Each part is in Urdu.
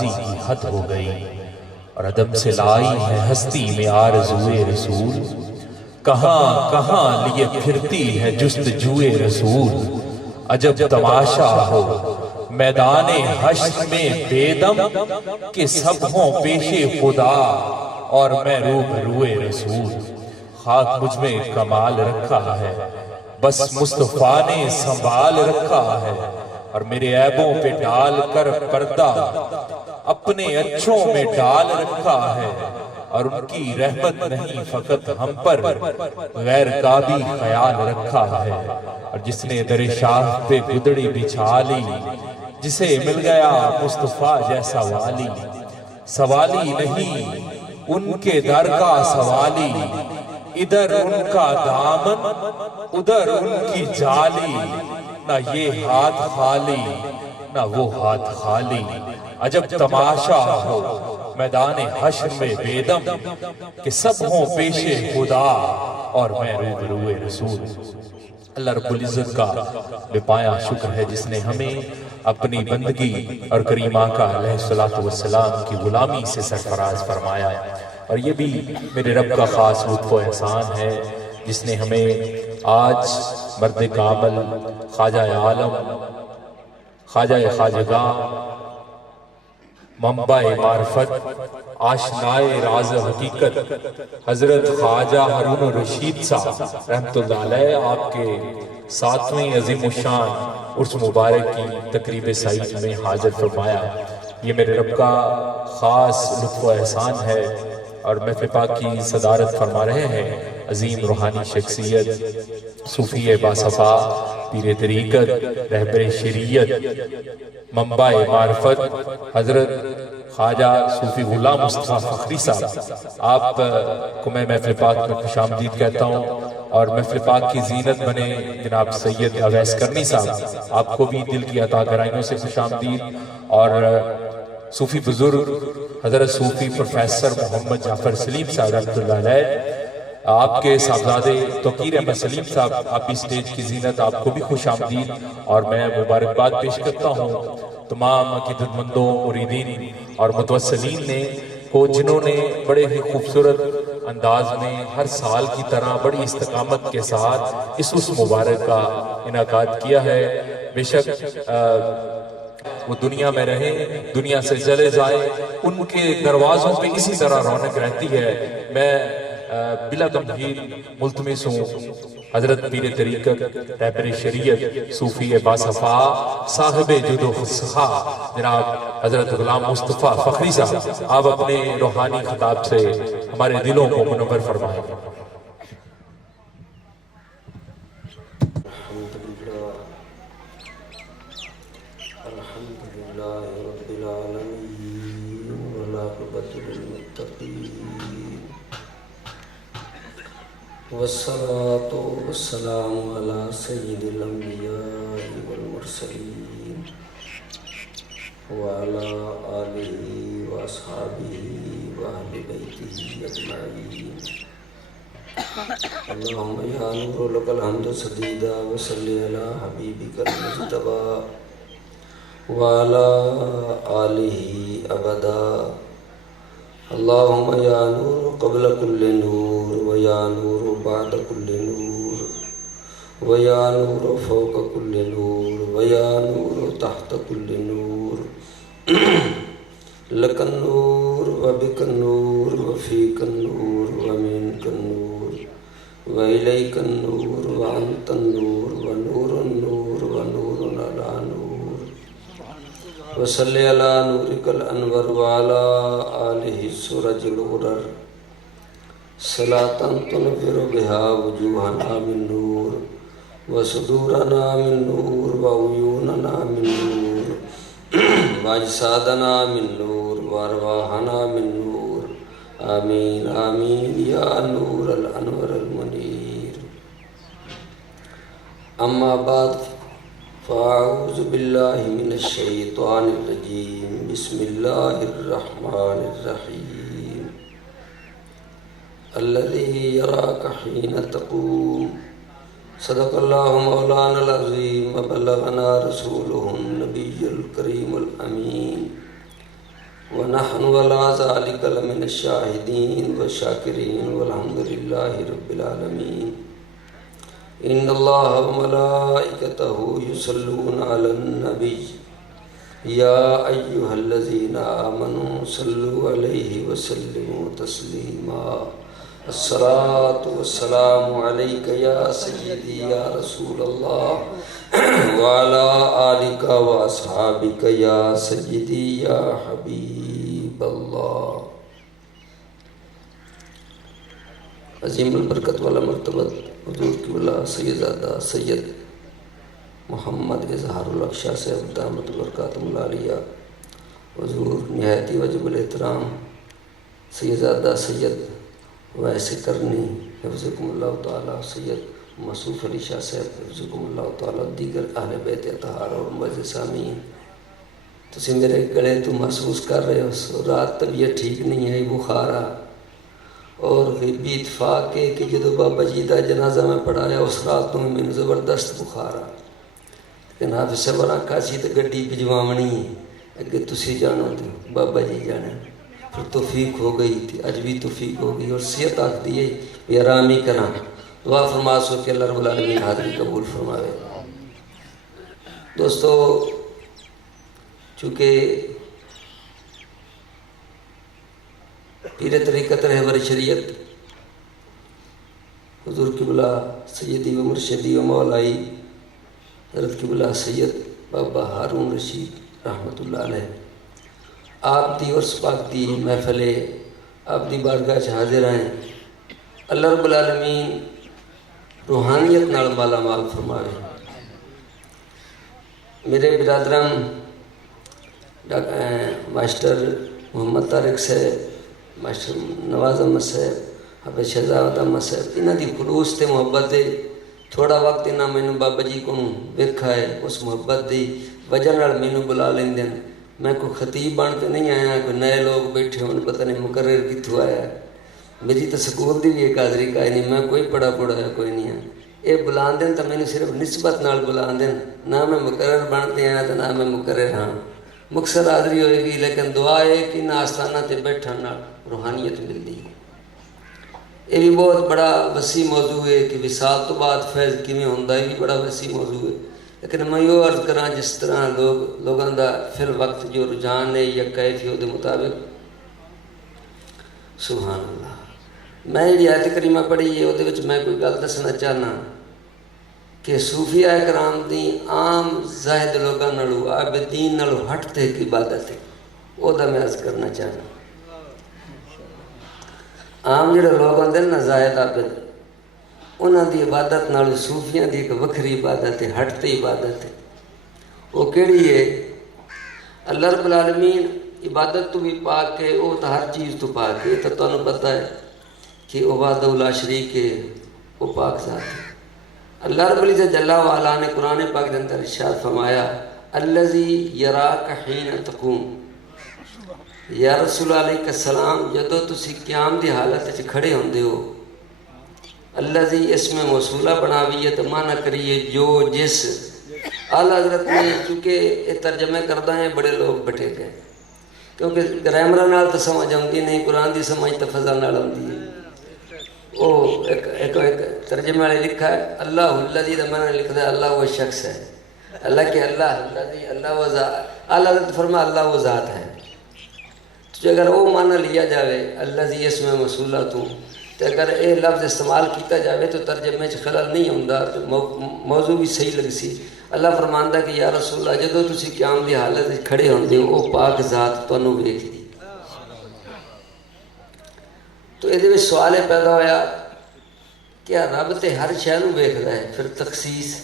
کی حد ہو گئی اور عدم سے لائی ہے ہستی میں آرزوئے رسول، کہاں کہاں لیے پھرتی ہے جستجوئے رسول، عجب تماشا ہو میدان حشر میں بے دم کہ سب ہوں پیش خدا اور میں روبروئے رسول، خاک مجھ میں کمال رکھا ہے بس مصطفیٰ نے سنبھال رکھا ہے، اور میرے عیبوں پہ ڈال کر پردہ اپنے اچھوں میں ڈال رکھا ہے، اور ان کی رحمت نہیں فقط ہم پر غیر کا بھی خیال رکھا ہے، اور جس نے در شاہ پہ گدڑی بچھا لی جسے مل گیا مصطفیٰ جیسا والی، سوالی نہیں ان کے در کا سوالی، ادھر ان کا دامن ادھر ان کی جالی، نہ یہ ہاتھ خالی نہ وہ ہاتھ خالی، عجب تماشا ہو میدان حشر میں بے دم کہ سب ہوں پیش خدا اور میں روبروئے رسول۔ اللہ رب العزت کا بے پایا شکر ہے جس نے ہمیں اپنی بندگی اور کریم آقا علیہ السلام کی غلامی سے سرفراز فرمایا، اور یہ بھی میرے رب کا خاص لطف و احسان ہے جس نے ہمیں آج مرد کامل خواجہ عالم خواجہ خواجگاہ منبع معرفت آشنائے راز حقیقت حضرت خواجہ ہارون الرشید صاحب رحمت اللہ علیہ آپ کے 7ویں عظیم الشان عرس مبارک کی تقریب سعید میں حاضر فرمایا۔ یہ میرے رب کا خاص لطف و احسان ہے، اور محفل پاک کی صدارت فرما رہے ہیں عظیم روحانی شخصیت صوفی باصفا پیر طریقت رہبر شریعت منبع معرفت حضرت خواجہ صوفی غلام مصطفیٰ فخری صاحب، آپ کو میں محفل پاک میں خوش آمدید کہتا ہوں، اور محفل پاک کی زینت بنے جناب سید اویس کرنی صاحب، آپ کو بھی دل کی عطا گرائیوں سے خوش آمدید، اور صوفی بزرگ حضرت صوفی پروفیسر محمد جعفر سلیم صاحب رحمت اللہ علیہ، آپ کے صاحبزادے توقیر احمد سلیم صاحب، آپ کی سٹیج کی زینت، آپ کو بھی خوش آمدید، اور میں مبارکباد پیش کرتا ہوں تمام عقیدت مندوں مریدین اور متوسلین نے کو جنہوں نے بڑے ہی خوبصورت انداز میں ہر سال کی طرح بڑی استقامت کے ساتھ اس مبارک کا انعقاد کیا ہے۔ بے شک وہ دنیا میں رہے، دنیا سے چلے جائے، ان کے دروازوں پہ اسی طرح رونق رہتی ہے۔ میں بلا تمہید ملتمس ہوں حضرت پیر طریقت رہبر شریعت صوفی باصفا صاحب جد و سخا جناب حضرت غلام مصطفیٰ فخری صاحب، آپ اپنے روحانی خطاب سے ہمارے دلوں کو منور فرمائیں۔ والصلاة والسلام على سيد الأنبياء والمرسلين وعلى آله وأصحابه وأهل بيته أجمعين، اللهم يا نور لك الحمد سديدا، وصل على حبيبك المجتبى وعلى آله أبدا، اللهم يا نور قبل كل نور، ويا نور بعد كل نور، ويا نور فوق كل نور، ويا نور تحت كل نور، لك النور وبك النور وفيك النور ومنك النور وإليك النور وأنت النور ونور النور ونور على نور، وصل على نورك الأنور وعلى آله السرج الغرر، صلاة تنفر بها وجوهنا من نور، وصدورنا من نور، وعيوننا من نور، وأجسادنا من نور، وأرواحنا من نور، آمين آمين يا نور الأنور المنير۔ أما بعد، فأعوذ بالله من الشيطان الرجيم، بسم الله الرحمن الرحيم، الذي يراك حين تقوم، صدق الله مولانا العظيم، وبلغنا رسوله النبي الكريم الأمين، ونحن ولا ذلك لمن الشاهدين والشاكرين والحمد لله رب العالمين. إن الله وملائكته يصلون على النبي يا أيها الذين آمنوا صلوا عليه وسلموا تسليما. الصلاة والسلام عليك يا سيدي يا رسول الله وعلى آلك وأصحابك يا سيدي يا حبيب الله. عظیم البرکت والا مرتبت حضور قبلہ سیدزادہ سید محمد اظہار الحق شاہ صاحب دامت برکاتہم العالیہ، حضور نہایتی واجب الاحترام سیدزادہ سید ویس کرنی حفظکم اللہ تعالیٰ، سید مصروف علی شاہ صاحب حفظکم اللہ تعالیٰ، دیگر اہل بیت اطہار اور معزز سامعین، تسی میرے گلے تو محسوس کر رہے ہو رات طبیعت ٹھیک نہیں ہے، بخار آ، اور غیبی اتفاق ہے کہ جدو بابا جی دا جنازہ میں پڑھایا اس رات میں میں زبردست بخار آ، لیکن حافظ صاحب نے کہا سی تو گڈی بھجوامنی ہے، اگے تسی جانو تو بابا جی جانے، پھر توفیق ہو گئی تھی، اج بھی توفیق ہو گئی اور صحت آخ دیئے بھی آرام ہی کرنا. دعا فرما سو کہ اللہ رب العالمین حاضری قبول فرماوے. دوستو، چونکہ پیر طریقت رہبر شریعت حضور قبلہ سیدی و مرشدی و مولائی حضرت قبلہ سید بابا ہارون رشید رحمت اللہ علیہ آپ دی اور سپاک دی محفل آپ دی بارگاہ چ حاضر ہیں. اللہ رب العالمین روحانیت نال مالا مال فرماوے. میرے برادران ماسٹر محمد طارق صاحب، ماسٹر نواز احمد صاحب، حافظ شہزاد احمد صاحب، انہاں دی خلوص تے محبت ہے. تھوڑا وقت انہاں مینوں بابا جی کو ویکھا ہے، اس محبت دی وجہ نال مینوں بلا لیندے. میں کوئی خطیب بنتے نہیں آیا، کوئی نئے لوگ بیٹھے ہونے پتہ نہیں مقرر کتوں آیا ہے. میری تو سکول دی بھی ایک حاضری کا نہیں، میں کوئی پڑھا ہے کوئی نہیں ہے. یہ بلاندن تو مینوں صرف نسبت نال بلاندن، نہ میں مقرر بنتے آیا تو نہ میں مقرر ہاں. مقصد حاضری ہوئے گی، لیکن دعا ہے کہ نہ آستانہ تے بیٹھن نال روحانیت ملتی. یہ بھی بہت بڑا وسیع موضوع ہے کہ وصال تو بعد فیض کیویں ہوندا، یہ بھی بڑا وسیع موضوع ہے. لیکن میں یہ عرض کراں جس طرح لوگوں دا فی الوقت جو رجحان ہے یا کیف ہے وہ مطابق سبحان اللہ. میں جی آیت کریمہ پڑھی ہے وہ میں کوئی گل دسنا چاہنا کہ صوفیاء کرام دی عام زاہد لوگوں نالوں عابدین نالوں ہٹ تے کی عبادت ہے، وہ میں عرض کرنا چاہنا. عام جڑے لوگ ہوندے نا زاہد عابد، انہاں دی عبادت نالوں صوفیاں دی ایک وکھری عبادت ہے، ہٹ تے عبادت ہے. وہ کیڑی ہے؟ اللہ رب العالمین عبادت تو بھی پاک ہے، وہ تو ہر چیز تو پاک ہے. تو تمہیں پتہ ہے کہ وہ وحدہ لا شریک ہے، وہ پاک ذات ہے. اللہ رب العزت جل وعلا نے قرآن پاک کے اندر ارشاد فرمایا الذی یراک حین تقوم. یا رسول علیہ السلام، جدو تسی قیام دی حالت وچ کھڑے ہوندے ہو، الذی اس میں موصولہ بناویے تو معنی کریے جو جس. اعلیٰ حضرت نے چونکہ یہ ترجمے کردہ ہیں بڑے لوگ بٹھے گئے، کیونکہ گرامر نال تو سمجھ آتی نہیں، قرآن دی سمجھ تو فضا نال آتی ہے. وہ ایک ترجمے والے لکھا ہے اللہ الذی، میں نے لکھا ہے اللہ وہ شخص ہے. اللہ کہ اللہ الذی، اللہ وہ ذات. اعلیٰ حضرت فرمایا اللہ وہ ذات ہے. تو اگر وہ معنی لیا جاوے الذی اس میں موصولہ تو اگر یہ لفظ استعمال کیتا جاوے تو ترجمے چ خلل نہیں ہوندا، تو موضوع بھی صحیح لگ سی. اللہ فرماندا کہ یا رسول اللہ جدو تسی قیام دی حالت وچ کھڑے ہوندے ہو، وہ پاک ذات تانوں ویکھدی. تو یہ سوال پیدا ہویا کیا رب تے ہر شے نوں ویکھدا ہے؟ پھر تخصیص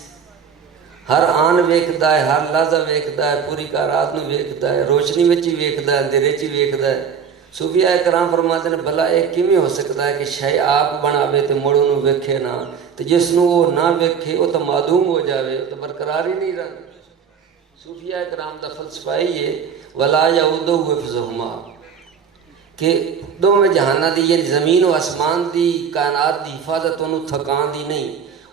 ہر آن ویکھدا ہے، ہر لحظہ ویکھدا ہے، پوری کائنات نوں ویکھدا ہے، روشنی وچ ہی ویکھدا ہے، اندھیرے وچ ہی ویکھدا ہے. صوفیاء کرام فرماتے ہیں بھلا یہ کیویں ہو سکتا ہے کہ شے آپ بناوے تو مڑ انہوں ویکھے نہ، تو جس نوں وہ نہ ویکھے وہ تو معدوم ہو جاوے، تو برقرار ہی نہیں رہا. صوفیاء کرام دا فلسفہ ہی ہے ولا یعودہ حفظہما، کہ دونوں جہانہ دی یعنی زمین و آسمان دی کائنات دی حفاظت انہوں تھکان دی نہیں،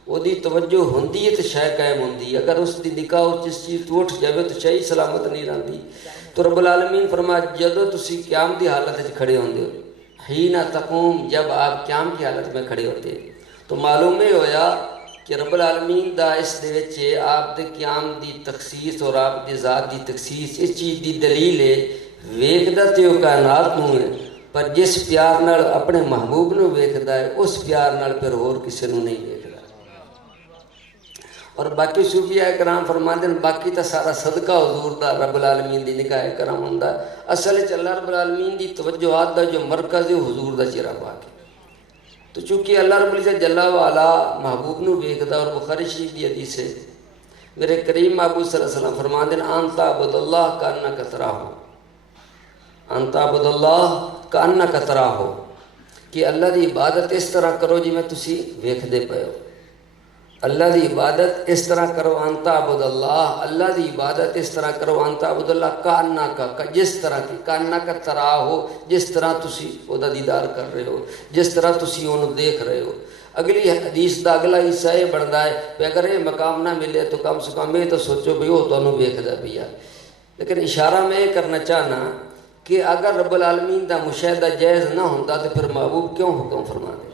وہ دی توجہ ہوندی ہے تو شے قائم ہوندی. اگر اس دی نکاح جس چیز تو اٹھ جاوے تو شے سلامت نہیں رہندی. تو رب العالمین فرمایا جدو تسی قیام دی حالت میں کھڑے ہوندے ہو، حین تقوم، جب آپ قیام کی حالت میں کھڑے ہوتے ہیں، تو معلوم یہ ہویا کہ رب العالمین دا اس دے وچ آپ دے قیام دی تخصیص اور آپ دی ذات دی تخصیص اس چیز دی دلیل ہے ویکھدا تے وہ کائنات نوں ہے، پر جس پیار نال اپنے محبوب نوں ویکھدا ہے اس پیار نال پھر ہور کسے نوں نہیں ویکھدا۔ اور باقی صوفیاء کرام فرماندے ہیں باقی تا سارا صدقہ حضور دا رب العالمین دی نگاہ کرم ہوندا، اصل وچ اللہ رب العالمین دی توجہات دا جو مرکز ہے حضور دا چہرہ پاک ہے۔ تو چونکہ اللہ رب العزت جل وعلا محبوب نو ویکھدا، اور بخاری شریف دی حدیث ہے میرے کریم محبوب صلی اللہ علیہ وسلم فرماندے ہیں انت عبد اللہ کانک تراہ، انت عبد اللہ کانک تراہ، کہ اللہ دی عبادت اس طرح کرو جی میں تسی ویکھدے پئے ہو، اللہ دی عبادت اس طرح کرو انت عبد اللہ، اللہ دی عبادت اس طرح کرو انت عبد اللہ کانک، جس طرح کی کانک تراہ ہو، جس طرح تسی او دا دیدار کر رہے ہو، جس طرح تسی انہوں دیکھ رہے ہو۔ اگلی حدیث دا اگلا حصہ یہ بڑھتا ہے کہ اگر یہ مقام نہ ملے تو کم سے کم یہ تو سوچو بھئی وہ تو انہوں ویکھدا پیا۔ لیکن اشارہ میں یہ کرنا چاہنا کہ اگر رب العالمین دا مشاہدہ جائز نہ ہوتا تو پھر محبوب کیوں حکم فرما دے؟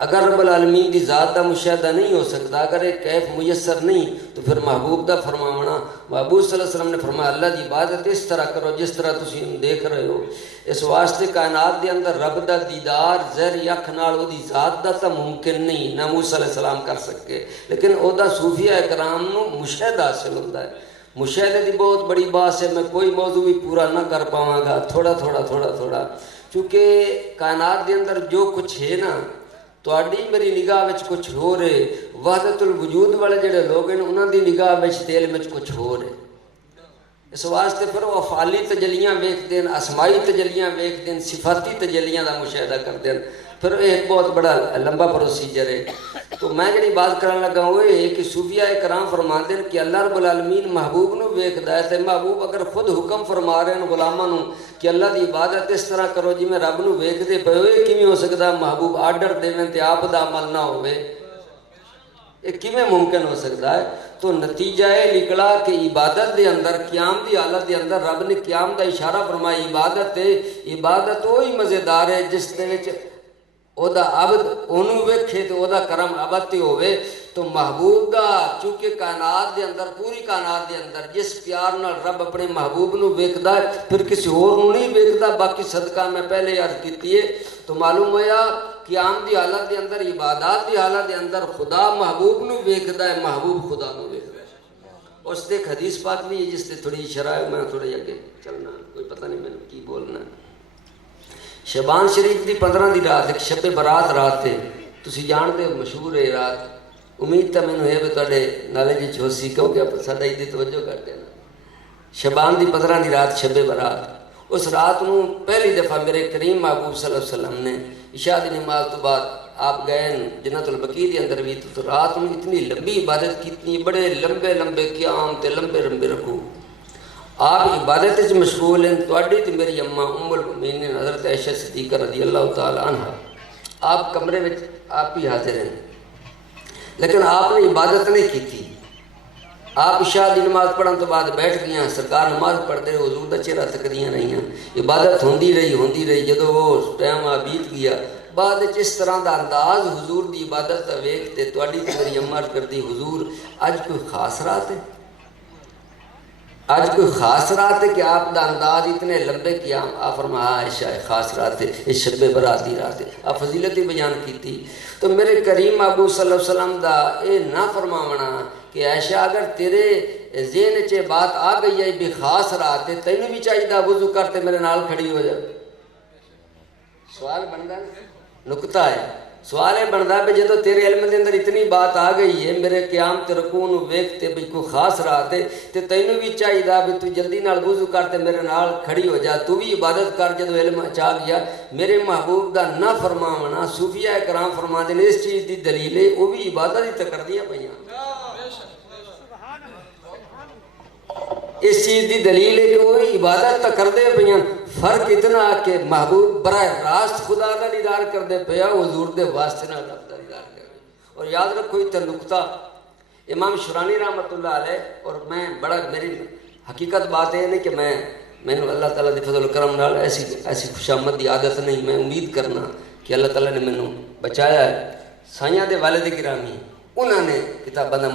اگر رب العالمین دی ذات دا مشاہدہ نہیں ہو سکتا، اگر ایک کیف میسر نہیں، تو پھر محبوب دا فرماونا، محبوب صلی اللہ علیہ وسلم نے فرمایا اللہ دی عبادت اس طرح کرو جس طرح تسی دیکھ رہے ہو۔ اس واسطے کائنات دے اندر رب دا دیدار ظاہری اکھ نال او دی ذات دا تا ممکن نہیں، نہ موسیٰ علیہ السلام کر سکے، لیکن او دا صوفیاء کرام نو مشاہدہ حاصل ہوتا ہے۔ مشاہدے دی بہت بڑی بات ہے، میں کوئی موضوع بھی پورا نہ کر پاواں گا، تھوڑا تھوڑا چونکہ کائنات دے اندر جو کچھ ہے نا تواڈی میری نگاہ وچ کچھ ہو رہے، وحدت الوجود والے جڑے لوگ ہیں انہاں دی نگاہ وچ دل وچ کچھ ہو رہے۔ اس واسطے پھر وہ افعالی تجلیاں ویکھ دین، اسمائی تجلیاں ویکھ دین، صفاتی تجلیاں دا مشاہدہ کر دین، پھر ایک بہت بڑا لمبا پروسیجر ہے۔ تو میں جڑی بات کرن لگا وہ یہ کہ صوفیاء کرام فرماندے ہیں کہ اللہ رب العالمین محبوب نو ویکھدا ہے، تے محبوب اگر خود حکم فرما رہے ہیں غلاماں نو کہ اللہ دی عبادت اس طرح کرو جی میں رب نو ویکھدے پئے ہو، یہ کیویں ہو سکدا محبوب آرڈر دیویں تے آپ دا عمل نہ ہوئے؟ یہ کیویں ممکن ہو سکتا ہے؟ تو نتیجہ یہ نکلا کہ عبادت دے اندر، قیام دی حالت دے اندر رب نے قیام دا اشارہ فرمایا عبادت ہے، عبادت وہی مزیدار ہے جس دے وچ او دا عبد انہوں ویکھے تو او دا کرم عبد تے ہوئے۔ تو محبوب دا چونکہ کائنات دے اندر، پوری کائنات دے اندر جس پیار نال رب اپنے محبوب نو ویکھدا ہے پھر کسی اور نو نہیں ویکھدا۔ باقی صدقہ میں پہلے عرض کیتی ہے، تو معلوم ہویا قیام دی حالت دے اندر، عبادات دی حالت دے اندر خدا محبوب نو ویکھدا ہے، محبوب خدا نو ویکھدا ہے۔ اس دے ایک حدیث پاک بھی ہے جس سے تھوڑی اشارہ ہے، میں تھوڑے اگے چلنا، کوئی پتہ نہیں میں نے کی بولنا ہے۔ شعبان شریف دی 15 دی رات، ایک شب برات رات ہے، تسی جان دے مشہور ہے رات، امید تا مینوں ہے کہ تواڈے نالج وچ ہو سی کیونکہ آپ ساڈا ایدی توجہ کرتے ہیں۔ شعبان دی 15 دی رات شب برات، اس رات نو پہلی دفعہ میرے کریم محبوب صلی اللہ علیہ وسلم نے عشاء دی نماز تو بعد آپ گئے جنت البقیع دے اندر بھی، تو رات نو اتنی لمبی عبادت کیتنی، بڑے لمبے لمبے قیام تے لمبے لمبے رکوع، آپ عبادت سے مشغول ہیں۔ تواڈی تے میری اماں ام المؤمنین حضرت عائشہ صدیقہ رضی اللہ تعالی عنہ آپ کمرے میں آپ ہی حاضر ہیں، لیکن آپ نے عبادت نہیں کی تھی۔ آپ عشاء دی نماز پڑھن تو بعد بیٹھ گیا، سرکار نماز پڑھتے رہے، حضور دا چہرہ تکدیاں نہیں ہیں، عبادت ہوندی رہی، جدو وہ ٹائم آ بیت گیا، بعد اس طرح دا انداز حضور دی عبادت دا ویکھتے تواڈی تے میری اماں کردی حضور اج کوئی خاص رات ہے، آج کوئی خاص رات ہے کہ آپ دا انداز اتنے لمبے قیام؟ آپ فرمایا عائشہ خاص رات ہے، اس شب برات دی رات ہے، آپ فضیلت بیان کی تھی۔ تو میرے کریم محبوب صلی اللہ علیہ وسلم دا اے نہ فرماونا کہ عائشہ اگر تیرے ذہن چ بات آ گئی ہے بھی خاص رات ہے، تینوں بھی چاہیے وضو کرتے میرے نال کھڑی ہو جائے۔ سوال بنتا ہے، نکتہ ہے، سوال یہ بنتا ہے جدو تیرے علم دے اندر اتنی بات آ گئی ہے، میرے قیام تے رکوع نو ویکھتے بھی کوئی خاص رات ہے، تے تینوں بھی چاہیے بھی تو جلدی نال وضو کرتے میرے نال کھڑی ہو جا، تو بھی عبادت کر جدو علم چاہ گیا۔ میرے محبوب دا نہ فرماونا صوفیاء کرام فرماندے نے اس چیز دی دلیل ہے وہ بھی عبادت ہی تے کردیاں پئیاں، اس چیز دی دلیل ہے کہ وہ عبادت تا کردے پئیاں۔ فرق اتنا کہ محبوب براہ راست خدا دا دیدار کردے پیا، حضور دے واسطے نال رب دا دیدار کردے۔ اور یاد رکھو یہ نقطہ امام شرانی رحمۃ اللہ علیہ، اور میں بڑا میری حقیقت بات یہ نہیں کہ میں اللہ تعالیٰ کے فضل و کرم نال ایسی خوشامد کی عادت نہیں. میں امید کرنا کہ اللہ تعالیٰ نے مینوں بچایا ہے. سائیاں دے والد گرامی انہوں نے کتاباں دا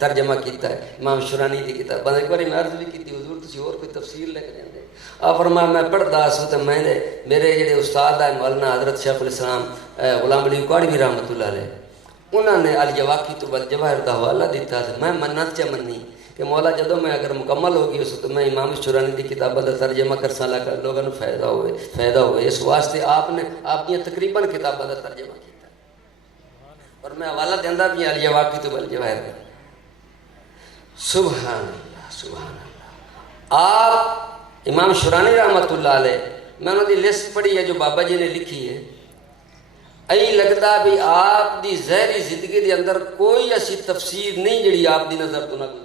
ترجمہ کیتا ہے. امام شرانی کی کتاباں ایک بار میں عرض بھی کی حضور تسی اور کوئی تفسیر لے کے دے. آپ فرمایا میں پڑھدا سو تے میں میرے جڑے استاد ہیں مولانا حضرت شیخ الاسلام غلام علی کوڑوی رحمۃ اللہ علیہ انہوں نے الجواقی تو والجواہر دا حوالہ دیتا ہے. میں منت چ منی کہ مولا جدوں میں اگر مکمل ہو گئی اس تو میں امام شرانی کی کتابوں کا ترجمہ کر سالا کر لوگوں کو فائدہ ہوئے. اس واسطے آپ نے آپ کی تقریباً کتابوں کا ترجمہ کیا اور میں حوالہ دینا بھی الجواقی تو والجواہر کا. سبحان اللہ سبحان اللہ. آپ امام شرانی رحمۃ اللہ علیہ میں انہوں کی لسٹ پڑھی ہے جو بابا جی نے لکھی ہے. ای لگتا بھی آپ دی ظاہری زندگی دے اندر کوئی ایسی تفسیر نہیں جڑی آپ دی نظر تو نہ گزری.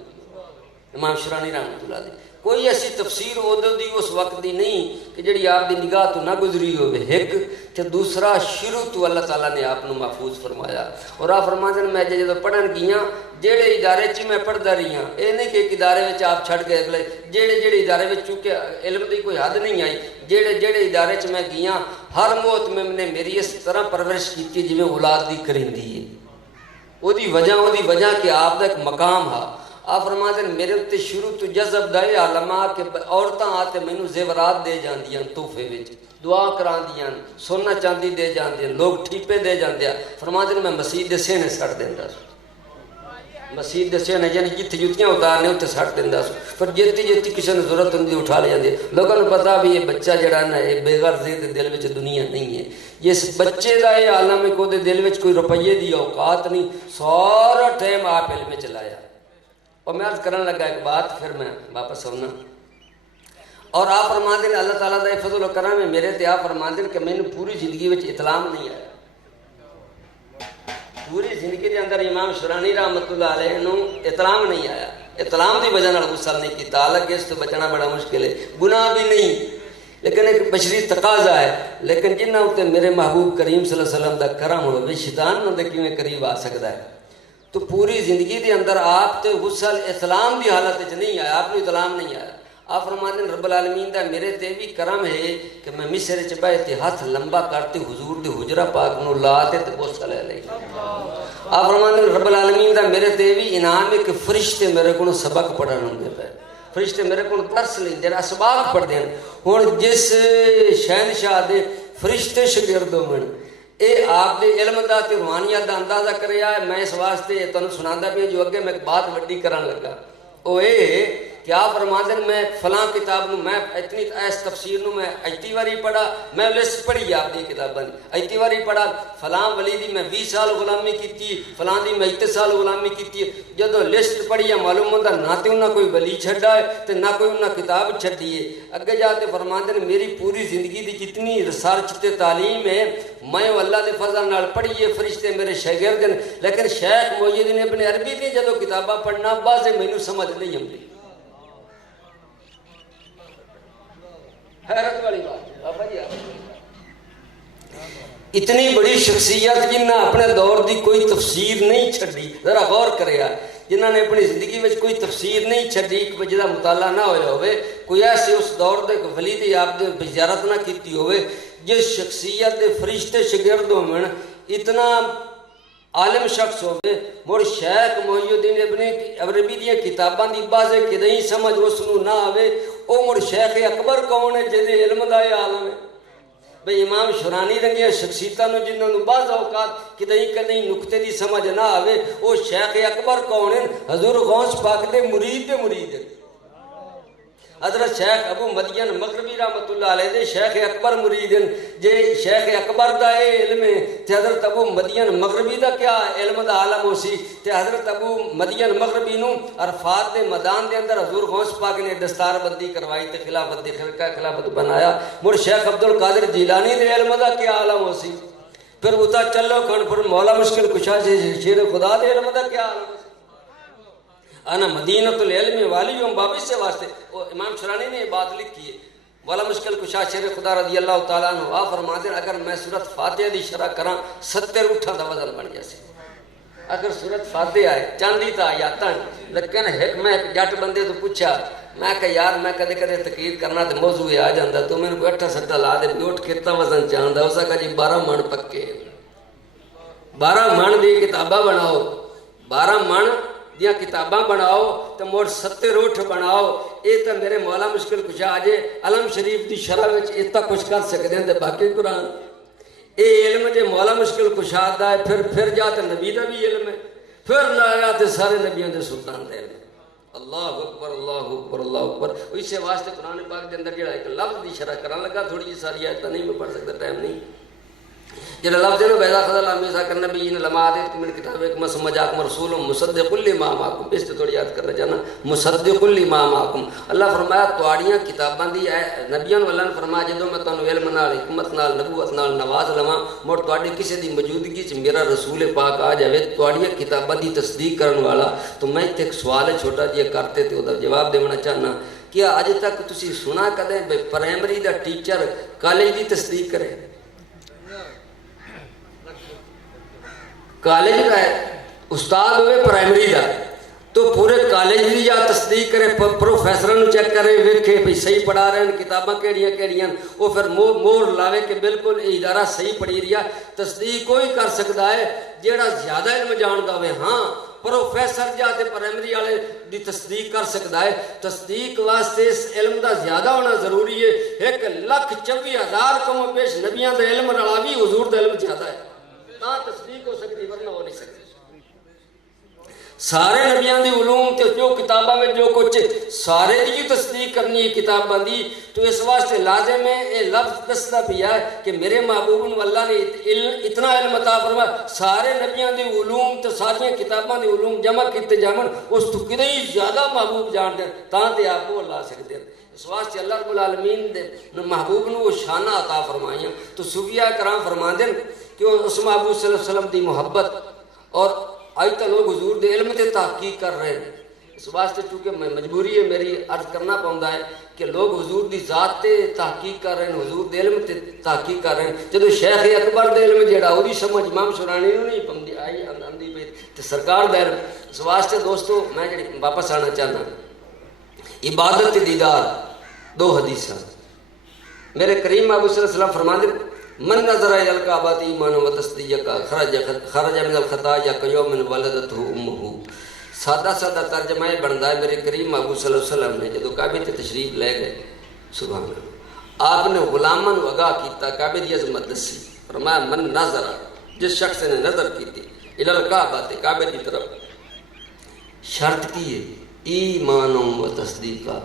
امام شرانی رحمۃ اللہ علیہ کوئی ایسی تفسیر ادو دی اس وقت دی نہیں کہ جڑی آپ دی نگاہ تو نہ گزری ہوئے. ایک تے دوسرا شروع تو اللہ تعالیٰ نے آپ کو محفوظ فرمایا. اور آپ فرماتے ہیں میں جدو پڑھن گیا جہے ادارے چ میں پڑھتا رہی ہوں یہ نہیں کہ ایک ادارے میں آپ چھڑ کے اگلے جہے ادارے میں چونکہ علم کی کوئی حد نہیں آئی جہے ادارے چ میں گیا ہر محتمم نے میری اس طرح پرورش کی جی اولاد دی کریندی ہے. وہ وجہ کہ آپ کا ایک مقام ہے. آپ فرماتے ہیں میرے اتنے شروع تو جذب دے عالمہ کہ عورتاں آتے مینوں زیورات دے جاندیاں تحفے وچ دعا کراندیاں سونا چاندی دے جاندیاں لوگ ٹھیپے دے جاندیاں. فرماتے ہیں میں مسجد دے سینے سٹ دینا سو. مسجد دے سینے یعنی جتنے جتیاں اتارنے اتنے سٹ دینا سو. پر جتی کسی نے ضرورت ہوتی اٹھا لے جاندی. لوگوں کو پتا بھی یہ بچہ جڑا نا یہ بے غرضی دے دل وچ دنیا نہیں ہے. اس بچے دا یہ عالم کو دے دل وچ کوئی روپیے دی اوقات نہیں. سارا ٹائم آپ علم چلایا. اور میں عرض کرنے لگا ایک بات پھر میں واپس ہونا. اور آپ فرماتے ہیں اللہ تعالیٰ دا فضل و کرم ہے میرے تے. آپ فرماتے ہیں کہ میں نے پوری زندگی میں اطلام نہیں آیا. پوری زندگی کے اندر امام شرانی رحمۃ اللہ علیہ نو اطلام نہیں آیا. اطلام کی وجہ غسل نہیں کیتا. حالانکہ اس تو بچنا بڑا مشکل ہے. گناہ بھی نہیں لیکن ایک بشری تقاضا ہے. لیکن جنہ اتنے میرے محبوب کریم صلی اللہ علیہ وسلم دا کرم ہوئے شیطان نہ کیویں قریب آ سکتا ہے. تو پوری زندگی دے اندر آپ تے غسل اسلام دی حالت وچ نہیں آیا. آپ کو اسلام نہیں آیا. آپ فرماتے ہیں رب العالمین دا میرے تے بھی کرم ہے کہ میں مصر وچ بیٹھے ہاتھ لمبا کرتے حضور دے حجرہ پاک نو لاتے تے بوسہ لے لئی. آپ فرماتے ہیں رب العالمین دا میرے تے بھی انعام ہے کہ فرشتے میرے کو سبق پڑھن ہوں پے. فرشتے میرے کو درس لیندے ہیں اسباق پڑھتے ہیں. ہن جس شہنشاہ دے فرشتے شاگرد ہون اے آپ دے علم دا تے روحانیت دا اندازہ کریا ہے. میں اس واسطے تانوں سناندا پیا جو اگے میں ایک بات وڈی کرن لگا. او اے کہ آپ فرماتے ہیں میں فلاں کتاب نو میں اتنی ایس تفسیر نو میں ایتی واری پڑھا. میں لسٹ پڑھی آپ دی کتاباں ایتی واری پڑھا. فلاں ولی دی میں 20 سال غلامی کیتی فلاں دی میں 21 سال غلامی کیتی. جدو لسٹ پڑھی معلوم ہوندا نہ تے انہاں کوئی ولی چھڈا ہے تے نہ کوئی انہاں کتاب چھڈی ہے. اگے جا کے فرماتے ہیں میری پوری زندگی دی جتنی ریسرچ تے تعلیم ہے میں اللہ دے فضل نال پڑھی ہے. فرشتے میرے شاگرد ہیں. لیکن شیخ محی الدین ابن عربی دی جدو کتاباں پڑھنا بعض مینوں سمجھ نہیں آتی. حیرت والی بات بابا جی اتنی بڑی شخصیت جنہ اپنے دور دی کوئی تفسیر نہیں چھڈی. ذرا غور کریا جنہ نے اپنی زندگی میں کوئی تفسیر نہیں چھڈی جہاں مطالعہ نہ ہویا ہوئے. کوئی ایسے اس دور دے ولی دی آپ دے زیارت نہ کیتی ہوئے جس شخصیت دے فرشتے شاگرد ہون اتنا عالم شخص ہوئے. مڑ شیخ محی الدین ابن عربی دی کتاباں دی بازے کہ نہیں سمجھ اس نو نہ آوے. او مڑ شیخ اکبر کون ہے جہدے علم دا عالم ہے. بھئی امام شرانی رنگیاں شخصیتاں نو جنہاں نو بعض اوقات کدیں نقطے دی سمجھ نہ آوے او شیخ اکبر کون ہیں؟ حضور غوث پاک دے مرید ہیں. حضرت شیخ ابو مدین مغربی رحمۃ اللہ علیہ دے شیخ اکبر مرید ہیں. جے شیخ اکبر دا اے علم ہے تے حضرت ابو مدین مغربی دا کیا علم دا عالم ہو سی. تے حضرت ابو مدین مغربی نو عرفات دے میدان دے اندر حضور غوث پاک نے دستار بندی کروائی تے خلافت دی خرقہ خلافت بنایا. مڑ شیخ عبد القادر جیلانی دے علم دا کیا عالم ہو سی. پھر اتا چلو کھن پھر مولا مشکل کشا شیر خدا دے علم دا کیا عالم ہو سی. انا مدینۃ العلم والی ہوں بابس سے واسطے. امام شرانی نے یہ بات لکھی ہے. مولا مشکل کشا شیر خدا رضی اللہ تعالیٰ عنہ فرماتے ہیں اگر میں سورت فاتحہ دی شرح کراں 70 اٹھاں دا وزن بن جائے. اگر صورت فاتحہ ہے چاندی تا آیاتاں لیکن میں ایک جٹ بندے تو پوچھا میں کہ یار میں کدے کدے تقریر کرنا تو موضوع آ جاندہ تو میں نے کوئی 8 سٹا لا دے بھی اٹھ کتنا وزن چاہندہ اسا کہا جی 12 من پکے 12 من دی کتابہ بناؤ 12 من دیا کتاباں بناؤ تو موڑ 70 روٹھ بناؤ یہ تو میرے مولا مشکل کشا آجے علم شریف دی شرح وچ اتنا کچھ کر سکتے ہیں باقی قرآن اے علم جے مولا مشکل کشا دا ہے پھر جاتے نبی دا بھی علم ہے پھر لایا تے سارے نبیوں دے سلطان دے علم اللہ اکبر اللہ اکبر اللہ اکبر اس سے واسطے قرآن پاک دے اندر جڑا ایک لفظ دی شرح کرنے لگا تھوڑی جی ساری آیت نہیں میں پڑھ سکتا ٹائم نہیں جڑا لفظ ہے نا بیضا خضر لامیسا کرنا بھی ان لما آدیت من کتاب ایک مسمجاکم رسول مصدق لما معکم اس سے تھوڑی یاد کرنا چاہنا مصدق لما معکم اللہ فرمایا توڑیاں کتاباں دی نبیاں اللہ نے فرمایا جدو میں تانوں علم نال حکمت نال نبوت نال نواز لواں موڑ توڑی کسی دی موجودگی چ میرا رسول پاک آ جاوے توڑیاں کتاباں دی تصدیق کرن والا تو میں ایک سوال چھوٹا جیا کرتے تے دا جواب دینا چاہنا کیا اج تک تسی سنا کدے پرائمری دا ٹیچر کالج دی تصدیق کرے کالج کا ہے استاد ہوئے پرائمری دا تو پورے کالج دی یا تصدیق کرے پروفیسروں چیک کرے ویکھے بھی صحیح پڑھا رہے ہیں کتاباں کیڑیاں وہ پھر مور لاوے کہ بالکل ادارہ صحیح پڑھی رہا تصدیق کوئی کر سکتا ہے جیڑا زیادہ علم جانتا ہوئے ہاں پروفیسر جاتے پرائمری والے دی تصدیق کر سکتا ہے تصدیق واسطے اس علم دا زیادہ ہونا ضروری ہے 1,24,000 کم و بیش نبیاں دا علم رلاوی حضور دا علم زیادہ ہے تاں تصدیق ہو سکتی ورنہ ہو نہیں سکتی سارے نبیاں دی علوم تے جو کتاباں میں جو کچھ سارے دی تصدیق کرنی ہے کتاباں دی تو اس واسطے لازم ہے یہ لفظ دستا بھی ہے کہ میرے محبوب اللہ نے اتنا علم عطا فرمایا سارے نبیاں دی علوم تے ساری کتاباں دی علوم جمع کیتے جامن اس تو کدے ہی زیادہ محبوب جان دیں تاں تے آپ کو اللہ سکتے ہیں اس واسطے اللہ رب العالمین دے محبوب نے وہ شانہ عطا فرمائیاں تو صوفیاء کرام فرما دیں کہ اس محبوب صلی اللہ علیہ وسلم دی محبت اور آج تک لوگ حضور دے علم تے تحقیق کر رہے ہیں اس واسطے چونکہ مجبوری ہے میری عرض کرنا پاؤندا ہے کہ لوگ حضور دی ذات تے تحقیق کر رہے ہیں حضور دے علم تے تحقیق کر رہے ہیں جدو شیخ اکبر دے علم جیڑا وہی سمجھ امام شورانی نو نہیں پوندی آئی آندی پئی تے سرکار دے علم اس واسطے دوستو میں جڑی واپس آنا چاہنا عبادت دیدار 2 حدیثاں میرے کریم ابو صلی اللہ علیہ وسلم فرماتے من نظر الى الکعبۃ ایمانا و تصدیقا خرج من الخطایا کیوم ولدتہ امہ سادہ ترجمہ یہ بنتا ہے میرے کریم محبوب صلی اللہ علیہ وسلم نے جدو کعبے تے تشریف لے گئے سبحان اللہ آپ نے غلاماں نو آگاہ کیتا کعبے دی عظمت دسی فرمایا من نظر جس شخص نے نظر کیتی الی الکعبۃ کعبے دی طرف شرط کی ہے ایمان و تصدیقا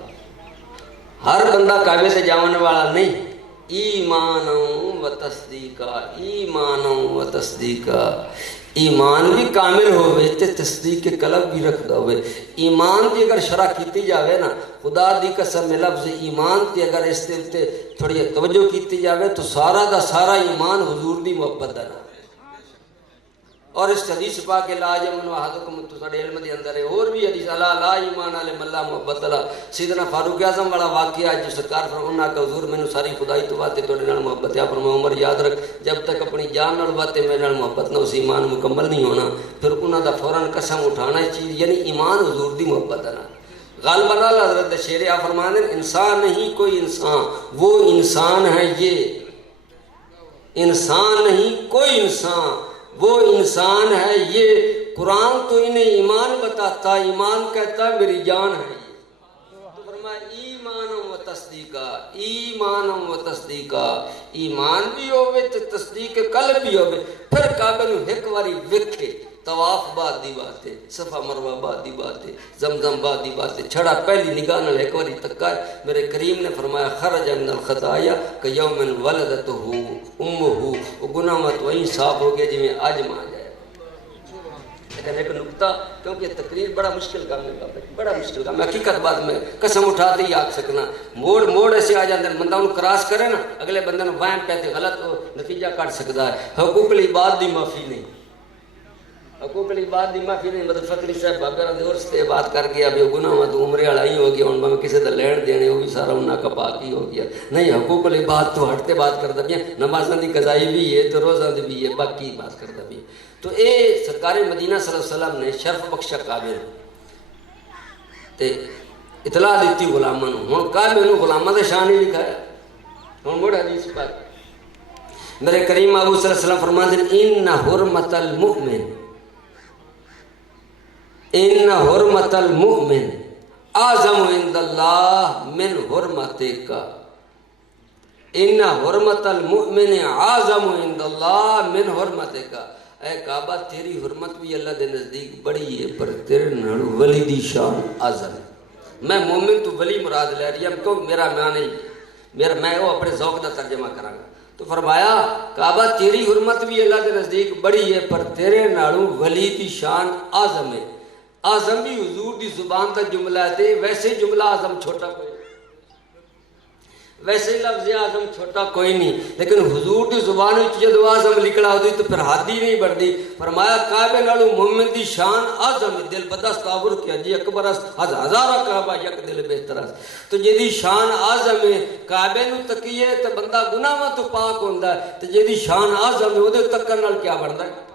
ہر بندہ کعبے سے جانے والا نہیں ایمان و تصدیقا ایمان و تصدیقا ایمان بھی کامل ہوئے تے تصدیق قلب بھی رکھ ہوئے ایمان دی اگر شرح کیتی جاوے نا خدا دی قسم لفظ ایمان تے اگر اس تے تھوڑی توجہ کیتی جاوے تو سارا دا سارا ایمان حضور دی محبت دا نا اور اس حدیث پاک لا یمن احدکم تو سارے علم دے اندر ہے اور بھی حدیث لا ایمان علی اللہ محبت اللہ سیدنا فاروق اعظم والا واقعہ جو سرکار فرمانا کہ حضور میں ساری خدائی تو باتیں تھوڑے نال محبت ہے فرما عمر یاد رکھ جب تک اپنی جان نال باتیں میرے نال محبت نہ اس ایمان مکمل نہیں ہونا پھر انہاں دا فوراً قسم اٹھانا چیز یعنی ایمان حضور دی محبت ہے نا غالباً حضرت شیر آپ فرمانے انسان نہیں کوئی انسان وہ انسان ہے یہ انسان نہیں کوئی انسان وہ انسان ہے یہ قرآن تو انہیں ایمان بتاتا ایمان کہتا ہے میری جان ہے یہ تو فرمایا ایمان و تصدیقہ ایمان و تصدیقہ ایمان بھی ہوئے تو تصدیق قلب بھی ہوئے پھر کعبے نو ایک واری وکھے طواف بعد دی بات ہے صفا مروہ بعد دی بات ہے زمزم بعد دی بات ہے چھڑا پہلی نگاہ نال ایک واری تکا ہے میرے کریم نے فرمایا خرج من الخطایا کہ یوم ولدتہ امہ وہ گناہ مت وہیں صاف ہو گیا جی میں آج ماں جائے لیکن ایک نکتہ کیونکہ تقریر بڑا مشکل کام ہے بڑا مشکل کام ہے حقیقت بات میں قسم اٹھاتے ہی آگ سکنا موڑ ایسے آ جاندے بندہ انہوں کراس کرے نا اگلے بندہ نے وہم پہتے غلط نتیجہ کٹ سکتا ہے حقوق العباد دی معافی نہیں حقوق العباد دی معافی نہیں مطلب فقری صاحب بابے رضی اور سے بات کر کے ابھی گناہ میں تو عمرے والا ہی ہو گیا ان میں کسی دا لین دینے وہ بھی سارا انہاں کا پاک ہی ہو گیا نہیں حقوق العباد تو ہٹتے بات کرتا بھی ہے نمازاں دی قضائی بھی ہے تو روزہ دی بھی ہے باقی بات کرتا بھی ہے تو اے سرکار مدینہ صلی اللہ علیہ وسلم نے شرف بخشا کعبے تے اطلاع دیتی غلاماں نوں ہن کعبے نوں غلاماں دے شان ہی لکھایا ہن مڑ حدیث پاک میرے کریم ابو صلی اللہ علیہ وسلم فرماتے ہیں ان حرمت المؤمن ان حرمت المؤمن اعظم عند اللہ من حرمتک ان حرمت المؤمن اعظم عند اللہ من حرمتک اے کعبہ تیری حرمت بھی اللہ دے نزدیک بڑی ہے پر تیرے نال ولی دی شان اعظم ہے میں مومن تو ولی مراد لے رہی ہوں کیوں میرا معنی میں وہ اپنے ذوق دا ترجمہ کراں گا تو فرمایا کعبہ تیری حرمت بھی اللہ کے نزدیک بڑی ہے پر تیرے نالوں ولی کی شان اعظم ہے اعظم بھی حضور دی زبان کا جملہ ہے ویسے جملہ اعظم چھوٹا کوئی ویسے لفظ اعظم چھوٹا کوئی نہیں لیکن حضور دی زبان وچ جدوں اعظم نکلا ہوتی تو پھر حد ہی نہیں بڑھتی فرمایا کعبے نالوں مومن دی شان اعظم ہے دل بدست تاور کیا جی اکبر است ہزارہ کعبہ یک دل بہتر است تو جدی شان اعظم ہے کعبے نوں تکیے تے بندہ گناہاں تو پاک ہوندا ہے تے جدی شان اعظم ہے اودے تکن نال کیا بندا ہے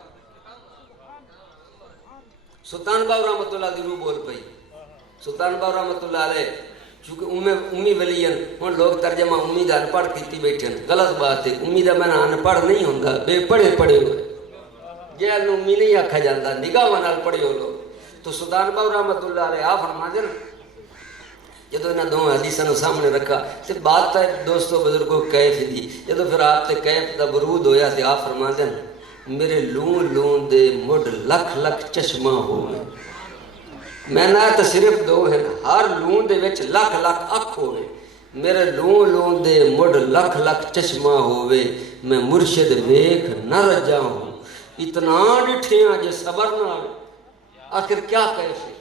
سلطان باو رحمۃ اللہ دی روح بول پئی سلطان باو رحمۃ اللہ علیہ چونکہ امی ولی ہیں ہن لوگ ترجمہ امی دا ان پڑھ کیتی بیٹھے ہیں غلط بات ہے امی دا معنی ان پڑھ نہیں ہوندا بے پڑھے پڑھے ہوئے جہل نوں امی نہیں آکھا جاندا نگاہ نال پڑھے ہو لوگ تو سلطان باو رحمۃ اللہ علیہ آپ فرماتے ہیں جدو انہاں دو حدیثاں نوں سامنے رکھا تے بات ہے دوستو بزرگوں کیف دی جدو پھر آپ تے کیف دا برود ہویا تے آپ فرماتے ہیں میرے لون دے مڈ لکھ لکھ چشمہ ہوئے میں نہ تو صرف دو ہیں ہر لون دے وچ لکھ لکھ اکھ ہوئے میرے لون دے مڈ لکھ لکھ چشمہ ہوئے میں مرشد ویکھ نہ رجا ہوں اتنا ڈٹھیاں جے صبر نہ آئے آخر کیا کیف ہے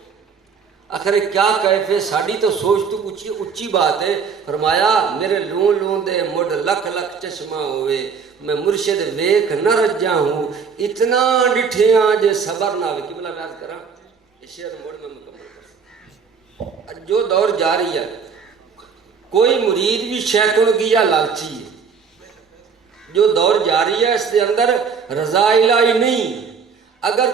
آخر کیا کیف ہے ساڑی تو سوچ تو اچھی بات ہے فرمایا میرے لون دے مڈ لکھ لکھ چشمہ ہوئے میں مرشد ویکھ نہ رجا ہوں اتنا ڈٹھیاں جے صبر نہ آئے قبلہ بیعت کرا اس شعر موڑ میں مکمل کر جو دور جاری ہے کوئی مرید بھی شیخوں گیا لالچی ہے جو دور جاری ہے اس دے اندر رضا الہی نہیں اگر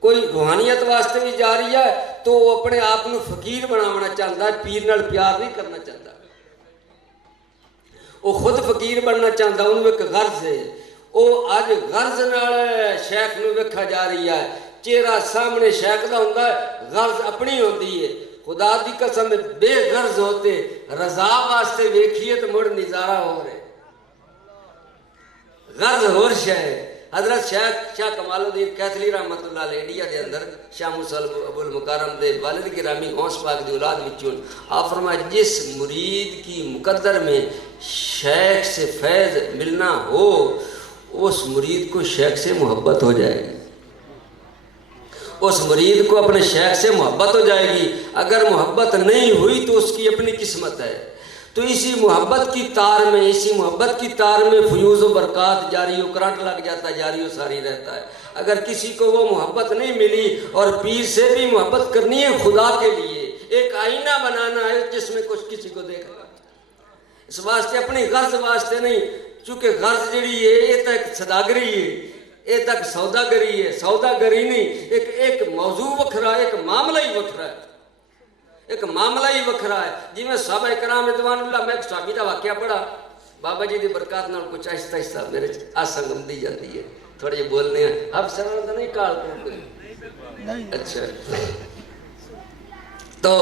کوئی روحانیت واسطے بھی جاری ہے تو وہ اپنے آپ کو فقیر بنانا چاہتا ہے پیر نال پیار نہیں کرنا چاہتا وہ خود فقیر بننا چاہتا انہوں ایک غرض ہے وہ آج غرض نال شیخ نو ویکھا جا رہی ہے چہرہ سامنے شیخ دا ہوندا ہے غرض اپنی ہوندی ہے خدا دی قسم بے غرض ہوتے رضا واسطے ویکھیے تو مڑ نظارہ ہو رہے غرض ہور شے حضرت شاہ کمال الدین کیتھلی رحمت اللہ علیہ انڈیا دے اندر شاہ موسیٰ ابو المکارم دے والد گرامی غوث پاک دی اولاد وچوں آپ فرمائے جس مرید کی مقدر میں شیخ سے فیض ملنا ہو اس مرید کو شیخ سے محبت ہو جائے گی اس مرید کو اپنے شیخ سے محبت ہو جائے گی اگر محبت نہیں ہوئی تو اس کی اپنی قسمت ہے تو اسی محبت کی تار میں فیوز و برکات جاری و کرنٹ لگ جاتا ہے جاری و ساری رہتا ہے اگر کسی کو وہ محبت نہیں ملی اور پیر سے بھی محبت کرنی ہے خدا کے لیے ایک آئینہ بنانا ہے جس میں کچھ کسی کو دیکھنا اس واسطے اپنی غرض واسطے نہیں چونکہ غرض جڑی ہے یہ تک صداگری ہے یہ تک سوداگری ہے سوداگری نہیں ایک موضوع وکھرا ہے ایک معاملہ ہی وکھرا ہے ایک معاملہ ہی وکھرا ہے جی میں صحابہ کرام رضوان اللہ میں ایک صحابی دا واقعہ پڑھا بابا جی دی برکات نال کچھ آہستہ آہستہ میرے آسنگم دی جاتی ہے تھوڑے یہ بولنے ہیں اب سروں تو نہیں کال کرتے اچھا تو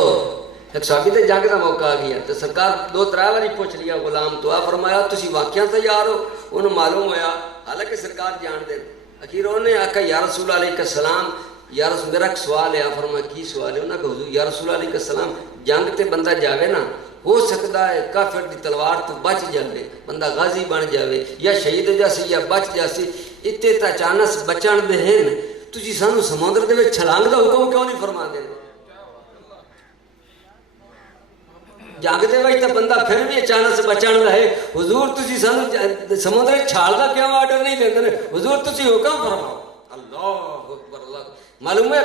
ایک صحابی تے جنگ دا موقع آ گیا تو سرکار 2-3 باری پوچھ لیا غلام تو آپ فرمایا تسی واقعہ تیار ہو انہوں معلوم ہویا حالانکہ سرکار جان دے اخیر انہوں نے آکھا یا رسول علیہ السلام یا رسول میرا ایک سوال ہے آپ فرمایا کی سوال ہے انہوں نے کہا حضور یا رسول علیہ السلام جنگ تے بندہ جاوے نا ہو سکتا ہے کافر دی تلوار تو بچ جاوے بندہ غازی بن جاوے یا شہید جاسی یا بچ جاسی اتے تا چانس بچان دے ہیں تسی سانو سمندر دے میں چھلانگ دا حکم کیوں نہیں فرما دے جنگ دے وقت بندہ پھر بھی اچانک سے بچان رہے حضور تسی سمندر چھال دا کیوں آرڈر نہیں دیندے حضور تسی حکم فرماؤ اللہ اکبر معلوم ہے